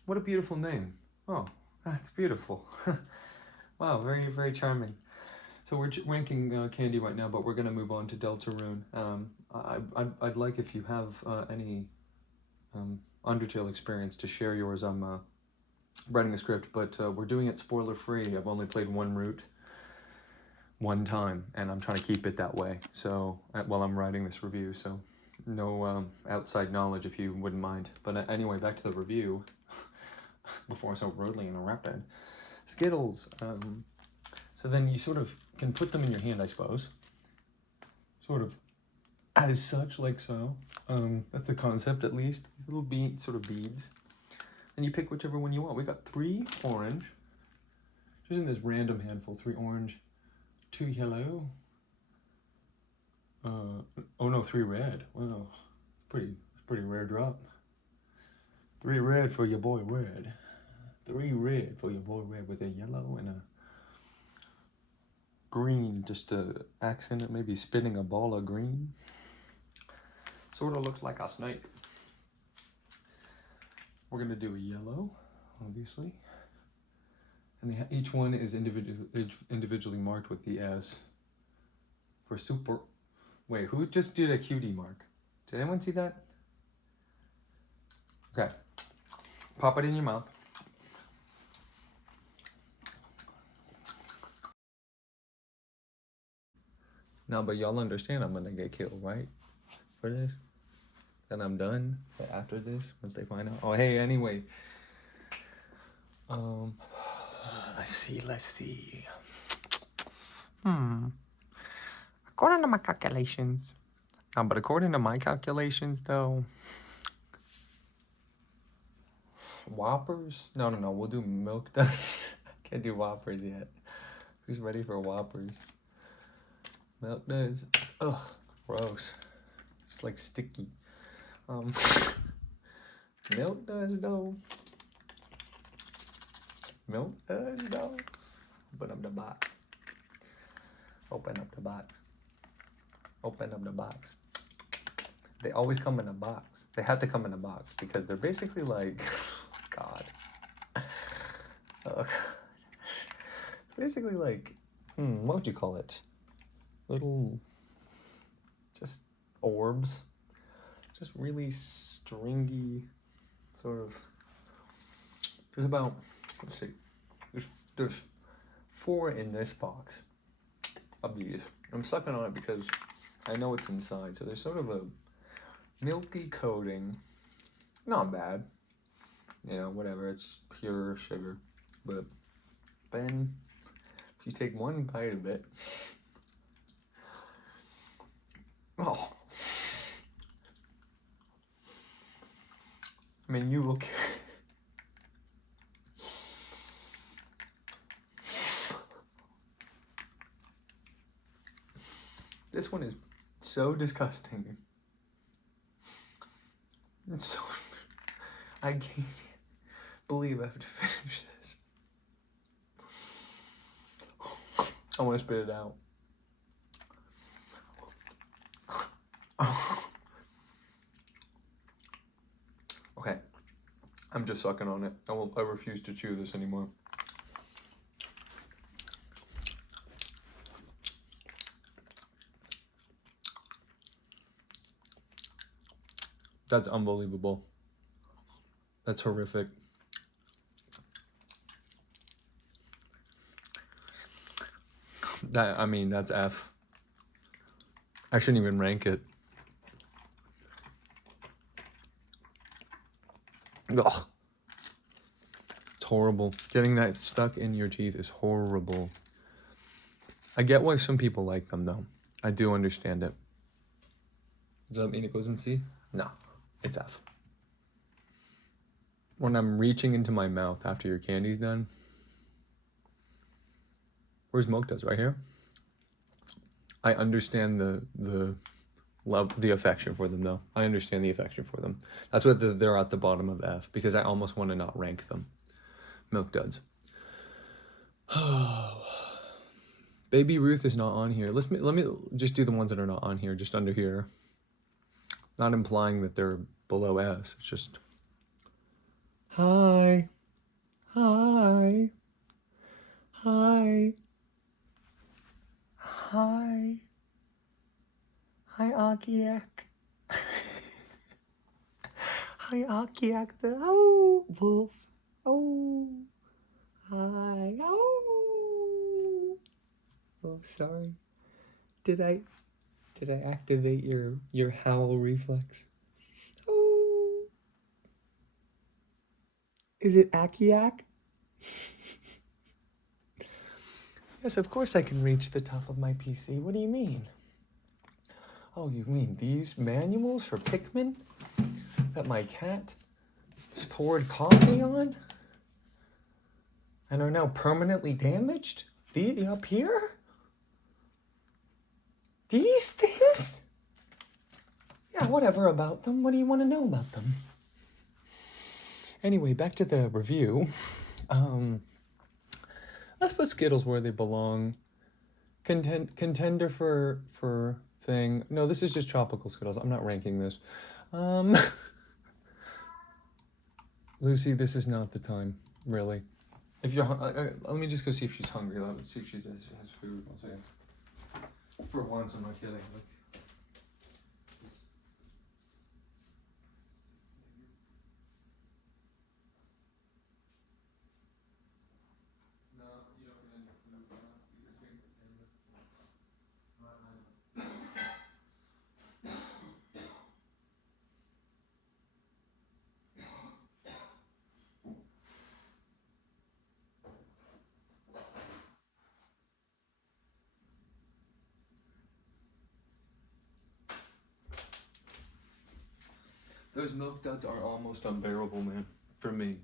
What a beautiful name. Oh, that's beautiful. Wow, very, very charming. So we're ranking candy right now, but we're gonna move on to Deltarune. I'd like if you have any Undertale experience to share yours. I'm writing a script, but we're doing it spoiler free. I've only played one route. One time, and I'm trying to keep it that way. So while I'm writing this review, so no outside knowledge if you wouldn't mind. But anyway, back to the review before I'm so rudely interrupted. Skittles. So then you sort of can put them in your hand, I suppose. Sort of as such, like so. That's the concept, at least. These little sort of beads. And you pick whichever one you want. We got 3 orange. Just in this random handful, 3 orange. 2 yellow. Oh no, 3 red. Wow, pretty rare drop. 3 red for your boy Red. 3 red for your boy Red with a yellow and a green, just to accent it. Maybe spinning a ball of green. Sort of looks like a snake. We're gonna do a yellow, obviously. And each one is individually marked with the S for super. Wait, who just did a cutie mark? Did anyone see that? Okay. Pop it in your mouth. No, but y'all understand I'm gonna get killed, right? For this? Then I'm done. But after this, once they find out. Oh, hey, anyway. Let's see. According to my calculations. But according to my calculations, though. Whoppers? No. We'll do milk duds. Can't do Whoppers yet. Who's ready for Whoppers? Milk duds. Ugh, gross. It's like sticky. Milk duds, though. Milk duds, though. Open up the box. Open up the box. Open up the box. They always come in a box. They have to come in a box because they're basically like, God. Basically like, what would you call it? Little, just orbs. Just really stringy, sort of. There's about, let's see, There's 4 in this box of these. I'm sucking on it because I know it's inside. So there's sort of a milky coating. Not bad. You know, whatever. It's pure sugar. But then, if you take one bite of it, oh. I mean, you look. This one is so disgusting. It's so. I can't believe I have to finish this. I want to spit it out. Okay. I'm just sucking on it. I refuse to chew this anymore. That's unbelievable. That's horrific. I mean, that's F. I shouldn't even rank it. Ugh. It's horrible. Getting that stuck in your teeth is horrible. I get why some people like them, though. I do understand it. Does that mean it goes in C? No, it's F. When I'm reaching into my mouth after your candy's done. Where's Milk Duds? Right here? I understand the love, the affection for them, though. I understand the affection for them. That's what they're at the bottom of F, because I almost want to not rank them. Milk Duds. Baby Ruth is not on here. Let me just do the ones that are not on here, just under here. Not implying that they're below S. It's just, hi, hi, hi, hi, hi, Akiak. Hi, Akiak the wolf. Oh, hi, oh. Oh, sorry. Did I activate your howl reflex? Oh. Is it Akiak? Yes, of course I can reach the top of my PC. What do you mean? Oh, you mean these manuals for Pikmin that my cat has poured coffee on and are now permanently damaged? The up here? These things? Yeah, whatever about them. What do you want to know about them? Anyway, back to the review. Let's put Skittles where they belong. Contender for thing. No, this is just tropical Skittles. I'm not ranking this. Lucy, this is not the time, really. If you're, let me just go see if she's hungry. Let's see if she has food. I'll say. For once, I'm not kidding. Like, no, you don't get any food. Those Milk Duds are almost unbearable, man, for me.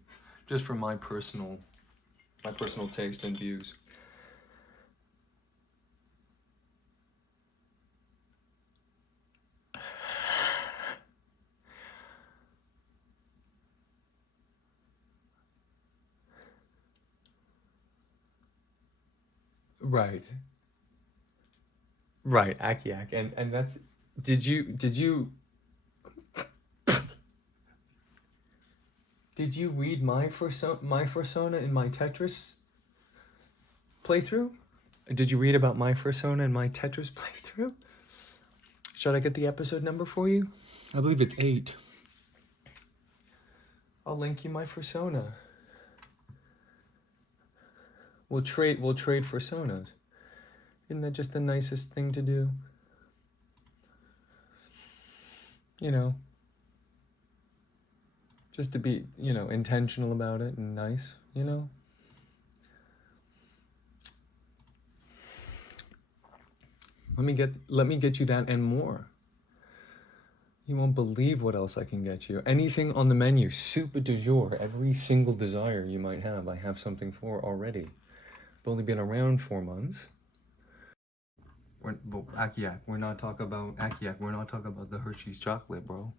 Just for my personal taste and views. Right. Right, Akiak. And that's, did you read my fursona in my Tetris playthrough? Did you read about my fursona in my Tetris playthrough? Should I get the episode number for you? I believe it's 8. I'll link you my fursona. We'll trade fursonas. Isn't that just the nicest thing to do? You know, just to be, you know, intentional about it and nice, you know? Let me get you that and more. You won't believe what else I can get you. Anything on the menu, super du jour, every single desire you might have, I have something for already. I've only been around 4 months. We're not talking about Akiak. We're not talking about the Hershey's chocolate, bro,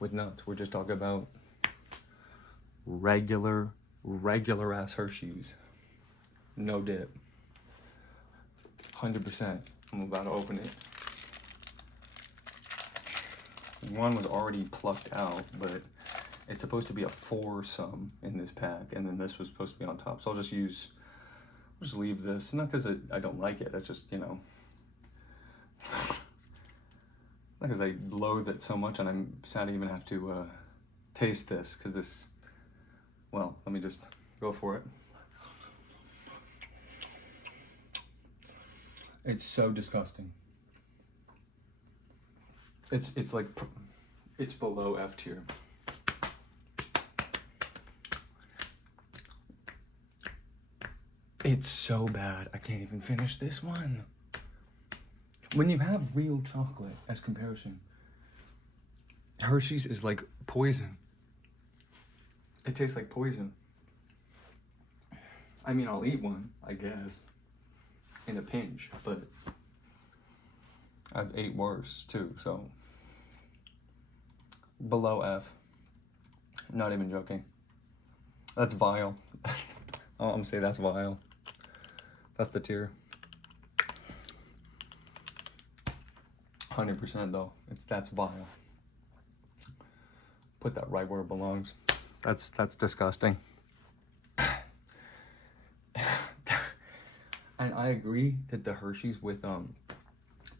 with nuts. We're just talking about regular ass Hershey's. No dip. 100%. I'm about to open it. One was already plucked out, but it's supposed to be a foursome in this pack, and then this was supposed to be on top. So I'll just leave this. Not because I don't like it. It's just, you know, not because I loathe it so much, and I'm sad to even have to taste this, because this, well, let me just go for it. It's so disgusting. It's like, it's below F tier. It's so bad, I can't even finish this one. When you have real chocolate as comparison, Hershey's is like poison. It tastes like poison. I mean, I'll eat one, I guess, in a pinch, but I've ate worse too, so below F. Not even joking. That's vile. I'm gonna say that's vile. That's the tier. 100% though. That's vile. Put that right where it belongs. That's disgusting. And I agree that the Hershey's with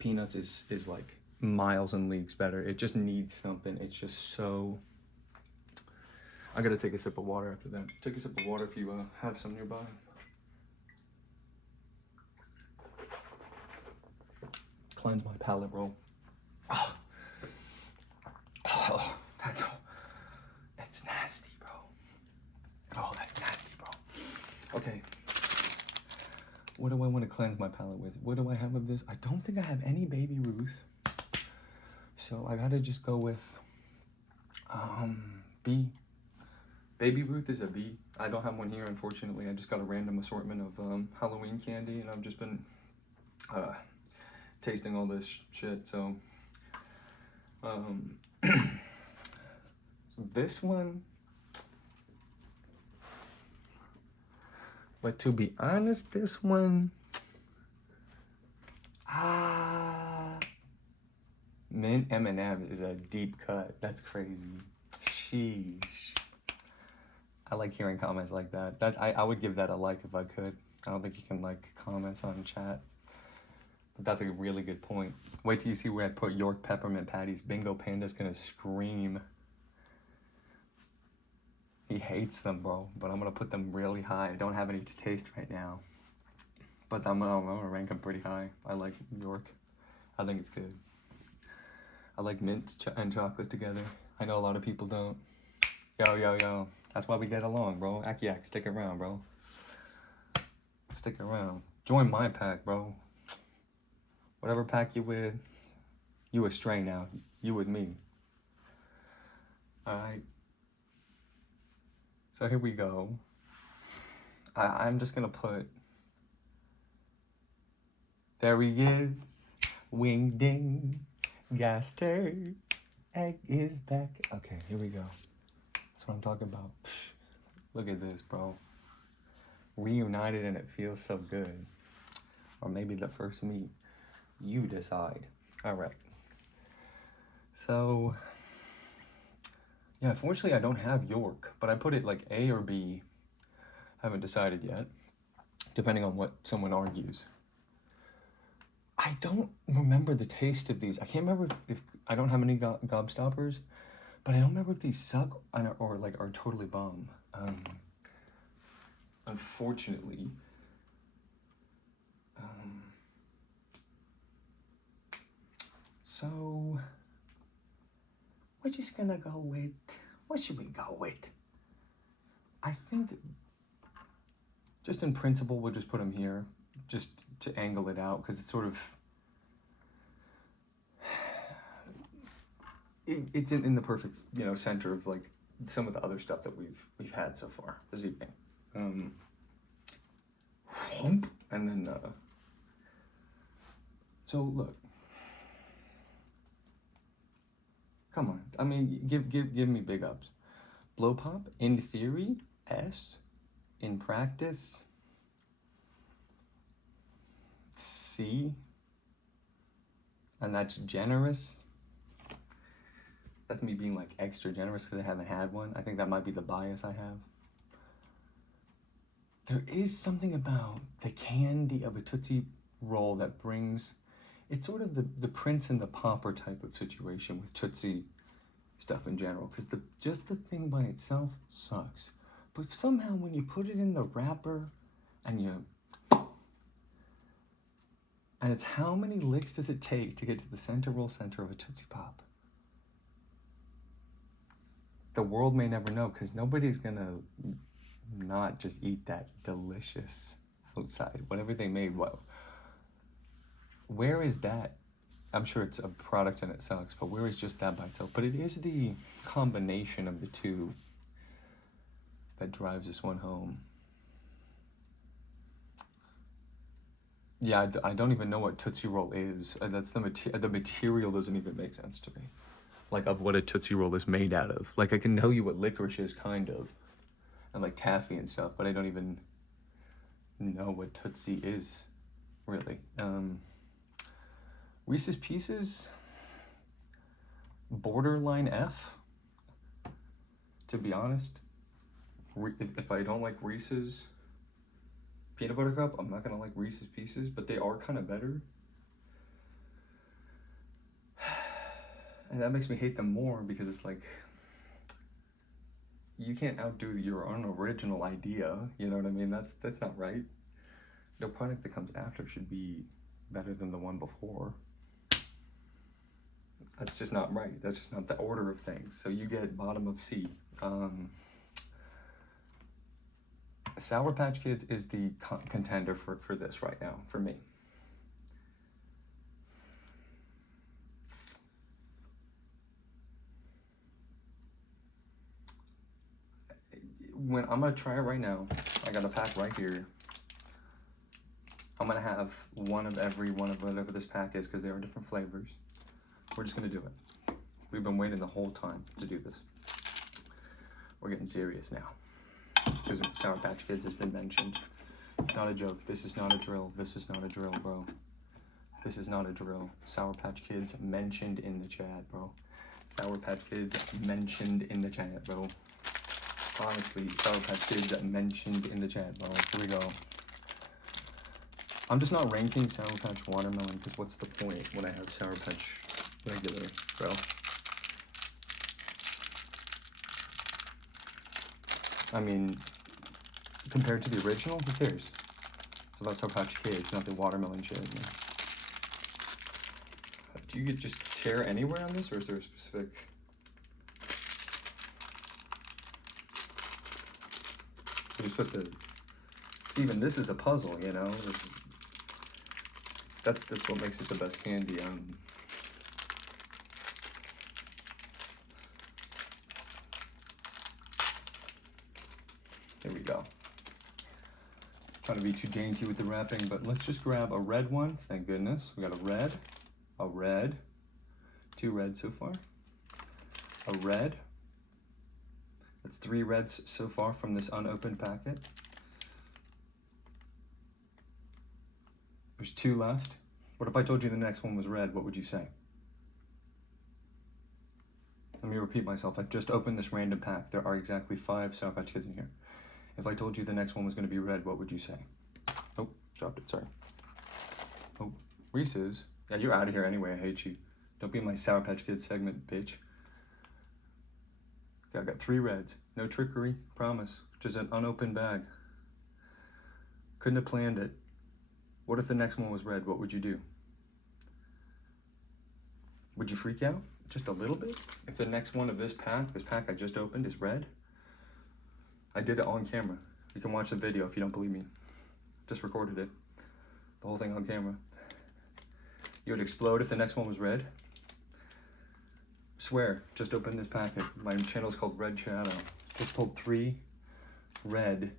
peanuts is like miles and leagues better. It just needs something. It's just so. I gotta take a sip of water after that. Take a sip of water if you have some nearby. Cleanse my palate, bro. Oh, that's nasty, bro. Oh, that's nasty, bro. Okay. What do I want to cleanse my palate with? What do I have of this? I don't think I have any Baby Ruth. So I gotta just go with B. Baby Ruth is a B. I don't have one here, unfortunately. I just got a random assortment of Halloween candy, and I've just been tasting all this shit, so so this one, but to be honest, this one, mint M&M is a deep cut. That's crazy. Sheesh. I like hearing comments like that. I would give that a like if I could. I don't think you can like comments on chat. But that's a really good point. Wait till you see where I put York peppermint patties. Bingo Panda's gonna scream. He hates them, bro. But I'm gonna put them really high. I don't have any to taste right now. But I'm gonna rank them pretty high. I like York. I think it's good. I like mint and chocolate together. I know a lot of people don't. Yo. That's why we get along, bro. Akiak, stick around, bro. Stick around. Join my pack, bro. Whatever pack you with, you a stray now. You with me. Alright. So here we go. I'm just gonna put... There he is. Wing ding. Gaster. Egg is back. Okay, here we go. That's what I'm talking about. Look at this, bro. Reunited and it feels so good. Or maybe the first meet. You decide. All right. So, yeah, unfortunately I don't have York, but I put it like A or B. Haven't decided yet, depending on what someone argues. I don't remember the taste of these. I can't remember if I don't have any gobstoppers, but I don't remember if these suck or like are totally bomb. Unfortunately, So we're just gonna go with, what should we go with? I think just in principle, we'll just put them here just to angle it out, because it's sort of, it's in the perfect, you know, center of like some of the other stuff that we've had so far this evening. And then, so look, come on. I mean, give me big ups. Blow pop, in theory, S, in practice, C, and that's generous. That's me being like extra generous because I haven't had one. I think that might be the bias I have. There is something about the candy of a Tootsie Roll that brings, it's sort of the Prince and the Pauper type of situation with Tootsie stuff in general, because just the thing by itself sucks. But somehow when you put it in the wrapper and it's how many licks does it take to get to the center of a Tootsie Pop? The world may never know, because nobody's gonna not just eat that delicious outside, whatever they made. Well, where is that? I'm sure it's a product and it sucks, but where is just that by itself? But it is the combination of the two that drives this one home. Yeah, I don't even know what Tootsie Roll is. That's the material doesn't even make sense to me. Like, of what a Tootsie Roll is made out of. Like, I can tell you what licorice is, kind of, and like taffy and stuff, but I don't even know what Tootsie is, really. Reese's Pieces, borderline F, to be honest. If I don't like Reese's Peanut Butter Cup, I'm not gonna like Reese's Pieces, but they are kind of better. And that makes me hate them more, because it's like, you can't outdo your own original idea, you know what I mean? That's not right. No product that comes after should be better than the one before. That's just not right. That's just not the order of things. So you get bottom of C. Sour Patch Kids is the contender for this right now, for me. When I'm gonna try it right now, I got a pack right here. I'm gonna have one of every one of whatever this pack is, because they are different flavors. We're just gonna do it. We've been waiting the whole time to do this. We're getting serious now, because Sour Patch Kids has been mentioned. It's not a joke. This is not a drill. This is not a drill, bro. This is not a drill. Sour Patch Kids mentioned in the chat, bro. Sour Patch Kids mentioned in the chat, bro. Honestly, Sour Patch Kids mentioned in the chat, bro. Here we go. I'm just not ranking Sour Patch Watermelon, because what's the point when I have Sour Patch regular, bro? I mean, compared to the original, who cares? It's about Sour Patch Kids, not the watermelon shit. Man. Do you just tear anywhere on this, or is there a specific? You're supposed to. See, even this is a puzzle, you know. That's what makes it the best candy. There we go. Trying to be too dainty with the wrapping, but let's just grab a red one. Thank goodness. We got a red, 2 reds so far, a red. That's 3 reds so far from this unopened packet. There's 2 left. What if I told you the next one was red? What would you say? Let me repeat myself. I've just opened this random pack. There are exactly 5 Sour Patch Kids in here. If I told you the next one was going to be red, what would you say? Oh, dropped it. Sorry. Oh, Reese's. Yeah, you're out of here anyway. I hate you. Don't be in my Sour Patch Kids segment, bitch. Okay, I got 3 reds. No trickery. Promise. Just an unopened bag. Couldn't have planned it. What if the next one was red? What would you do? Would you freak out just a little bit if the next one of this pack I just opened is red? I did it on camera. You can watch the video if you don't believe me. Just recorded it. The whole thing on camera. You would explode if the next one was red? Swear, just opened this packet. My channel is called Red Shadow. Just pulled 3 red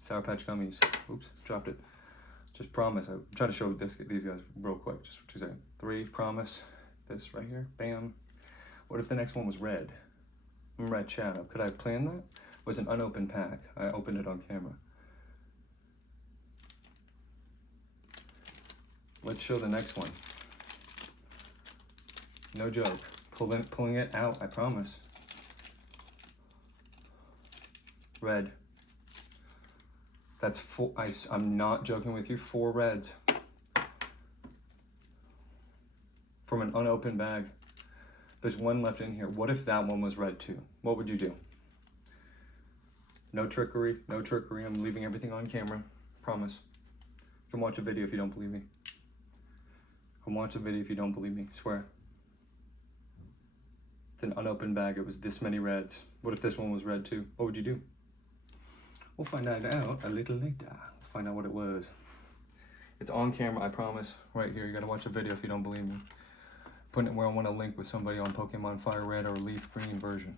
Sour Patch gummies. Oops, dropped it. Just promise. I'm trying to show these guys real quick. Just what you say. 3, promise. This right here. Bam. What if the next one was red? Red Shadow. Could I have planned that? It was an unopened pack. I opened it on camera. Let's show the next one. No joke. Pulling it out, I promise. Red. That's 4, I'm not joking with you, 4 reds. From an unopened bag. There's 1 left in here. What if that one was red too? What would you do? No trickery, no trickery. I'm leaving everything on camera. Promise. You can watch a video if you don't believe me. You can watch a video if you don't believe me. Swear. It's an unopened bag. It was this many reds. What if this one was red too? What would you do? We'll find that out a little later. We'll find out what it was. It's on camera, I promise. Right here. You gotta watch a video if you don't believe me. Putting it where I want to link with somebody on Pokemon Fire Red or Leaf Green version.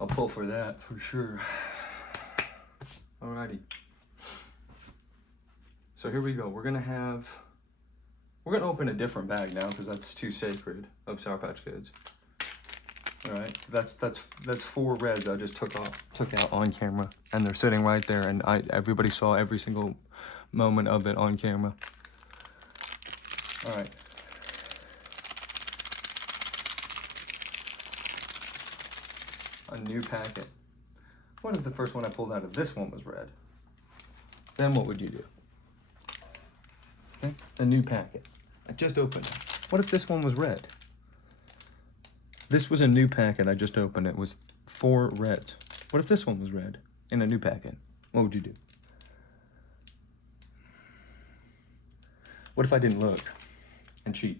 I'll pull for that for sure. Alrighty. So here we go. We're gonna open a different bag now because that's too sacred of Sour Patch Kids. All right, that's 4 reds I just took out on camera, and they're sitting right there, and everybody saw every single moment of it on camera. All right. A new packet. What if the first one I pulled out of this one was red? Then what would you do? Okay, a new packet. I just opened it. What if this one was red? This was a new packet I just opened. It was 4 reds. What if this one was red in a new packet? What would you do? What if I didn't look and cheat?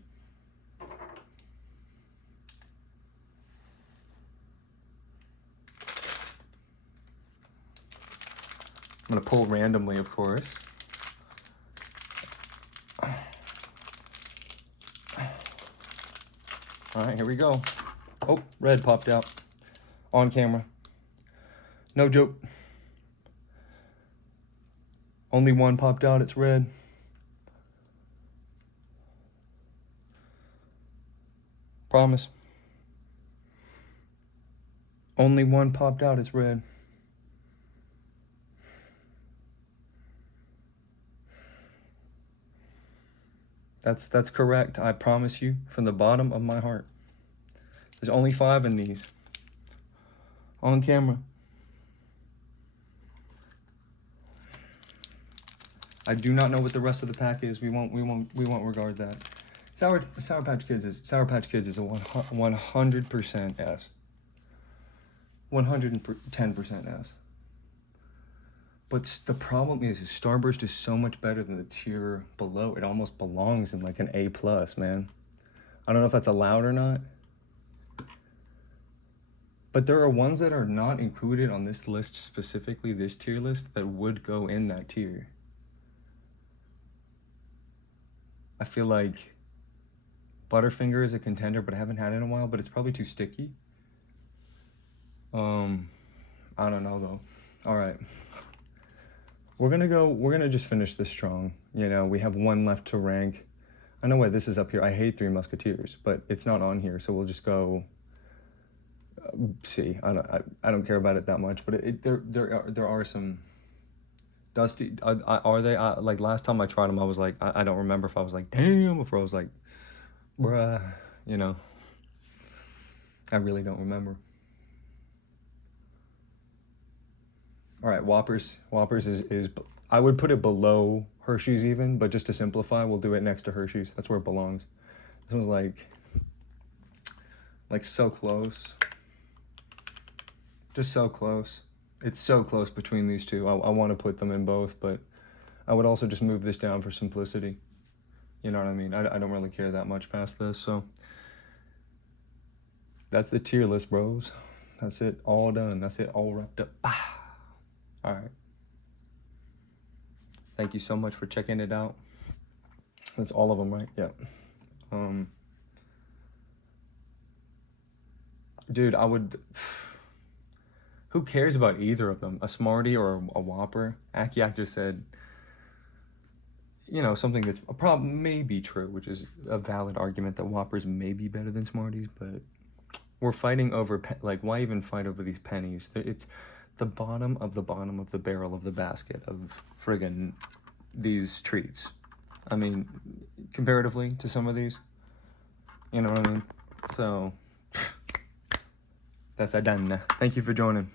I'm gonna pull randomly, of course. All right, here we go. Oh, red popped out on camera. No joke. Only 1 popped out, it's red. Promise. Only 1 popped out, it's red. That's correct, I promise you, from the bottom of my heart. There's only 5 in these. On camera. I do not know what the rest of the pack is. We won't regard that. Sour Patch Kids is a 100% S. 110% S. But the problem is Starburst is so much better than the tier below. It almost belongs in like an A+, man. I don't know if that's allowed or not. But there are ones that are not included on this list, specifically this tier list, that would go in that tier. I feel like Butterfinger is a contender, but I haven't had it in a while, but it's probably too sticky. I don't know though. All right. We're gonna just finish this strong. You know, we have 1 left to rank. I know why this is up here. I hate 3 Musketeers, but it's not on here, so we'll just go C. I don't care about it that much, but there are some Dusty. Are they like last time I tried them? I was like, I don't remember if I was like damn, or if I was like bruh. You know, I really don't remember. All right, Whoppers is I would put it below Hershey's even, but just to simplify, we'll do it next to Hershey's. That's where it belongs. This one's like so close. Just so close. It's so close between these two. I want to put them in both, but I would also just move this down for simplicity. You know what I mean? I don't really care that much past this, so that's the tier list, bros. That's it, all done. That's it, all wrapped up. All right. Thank you so much for checking it out. That's all of them, right? Yeah. Dude, I would... Who cares about either of them? A Smartie or a Whopper? Akiak just said, you know, something that's may be true, which is a valid argument that Whoppers may be better than Smarties, but we're fighting over, like, why even fight over these pennies? It's the bottom of the barrel of the basket of friggin' these treats. I mean, comparatively to some of these, you know what I mean? So, that's done. Thank you for joining.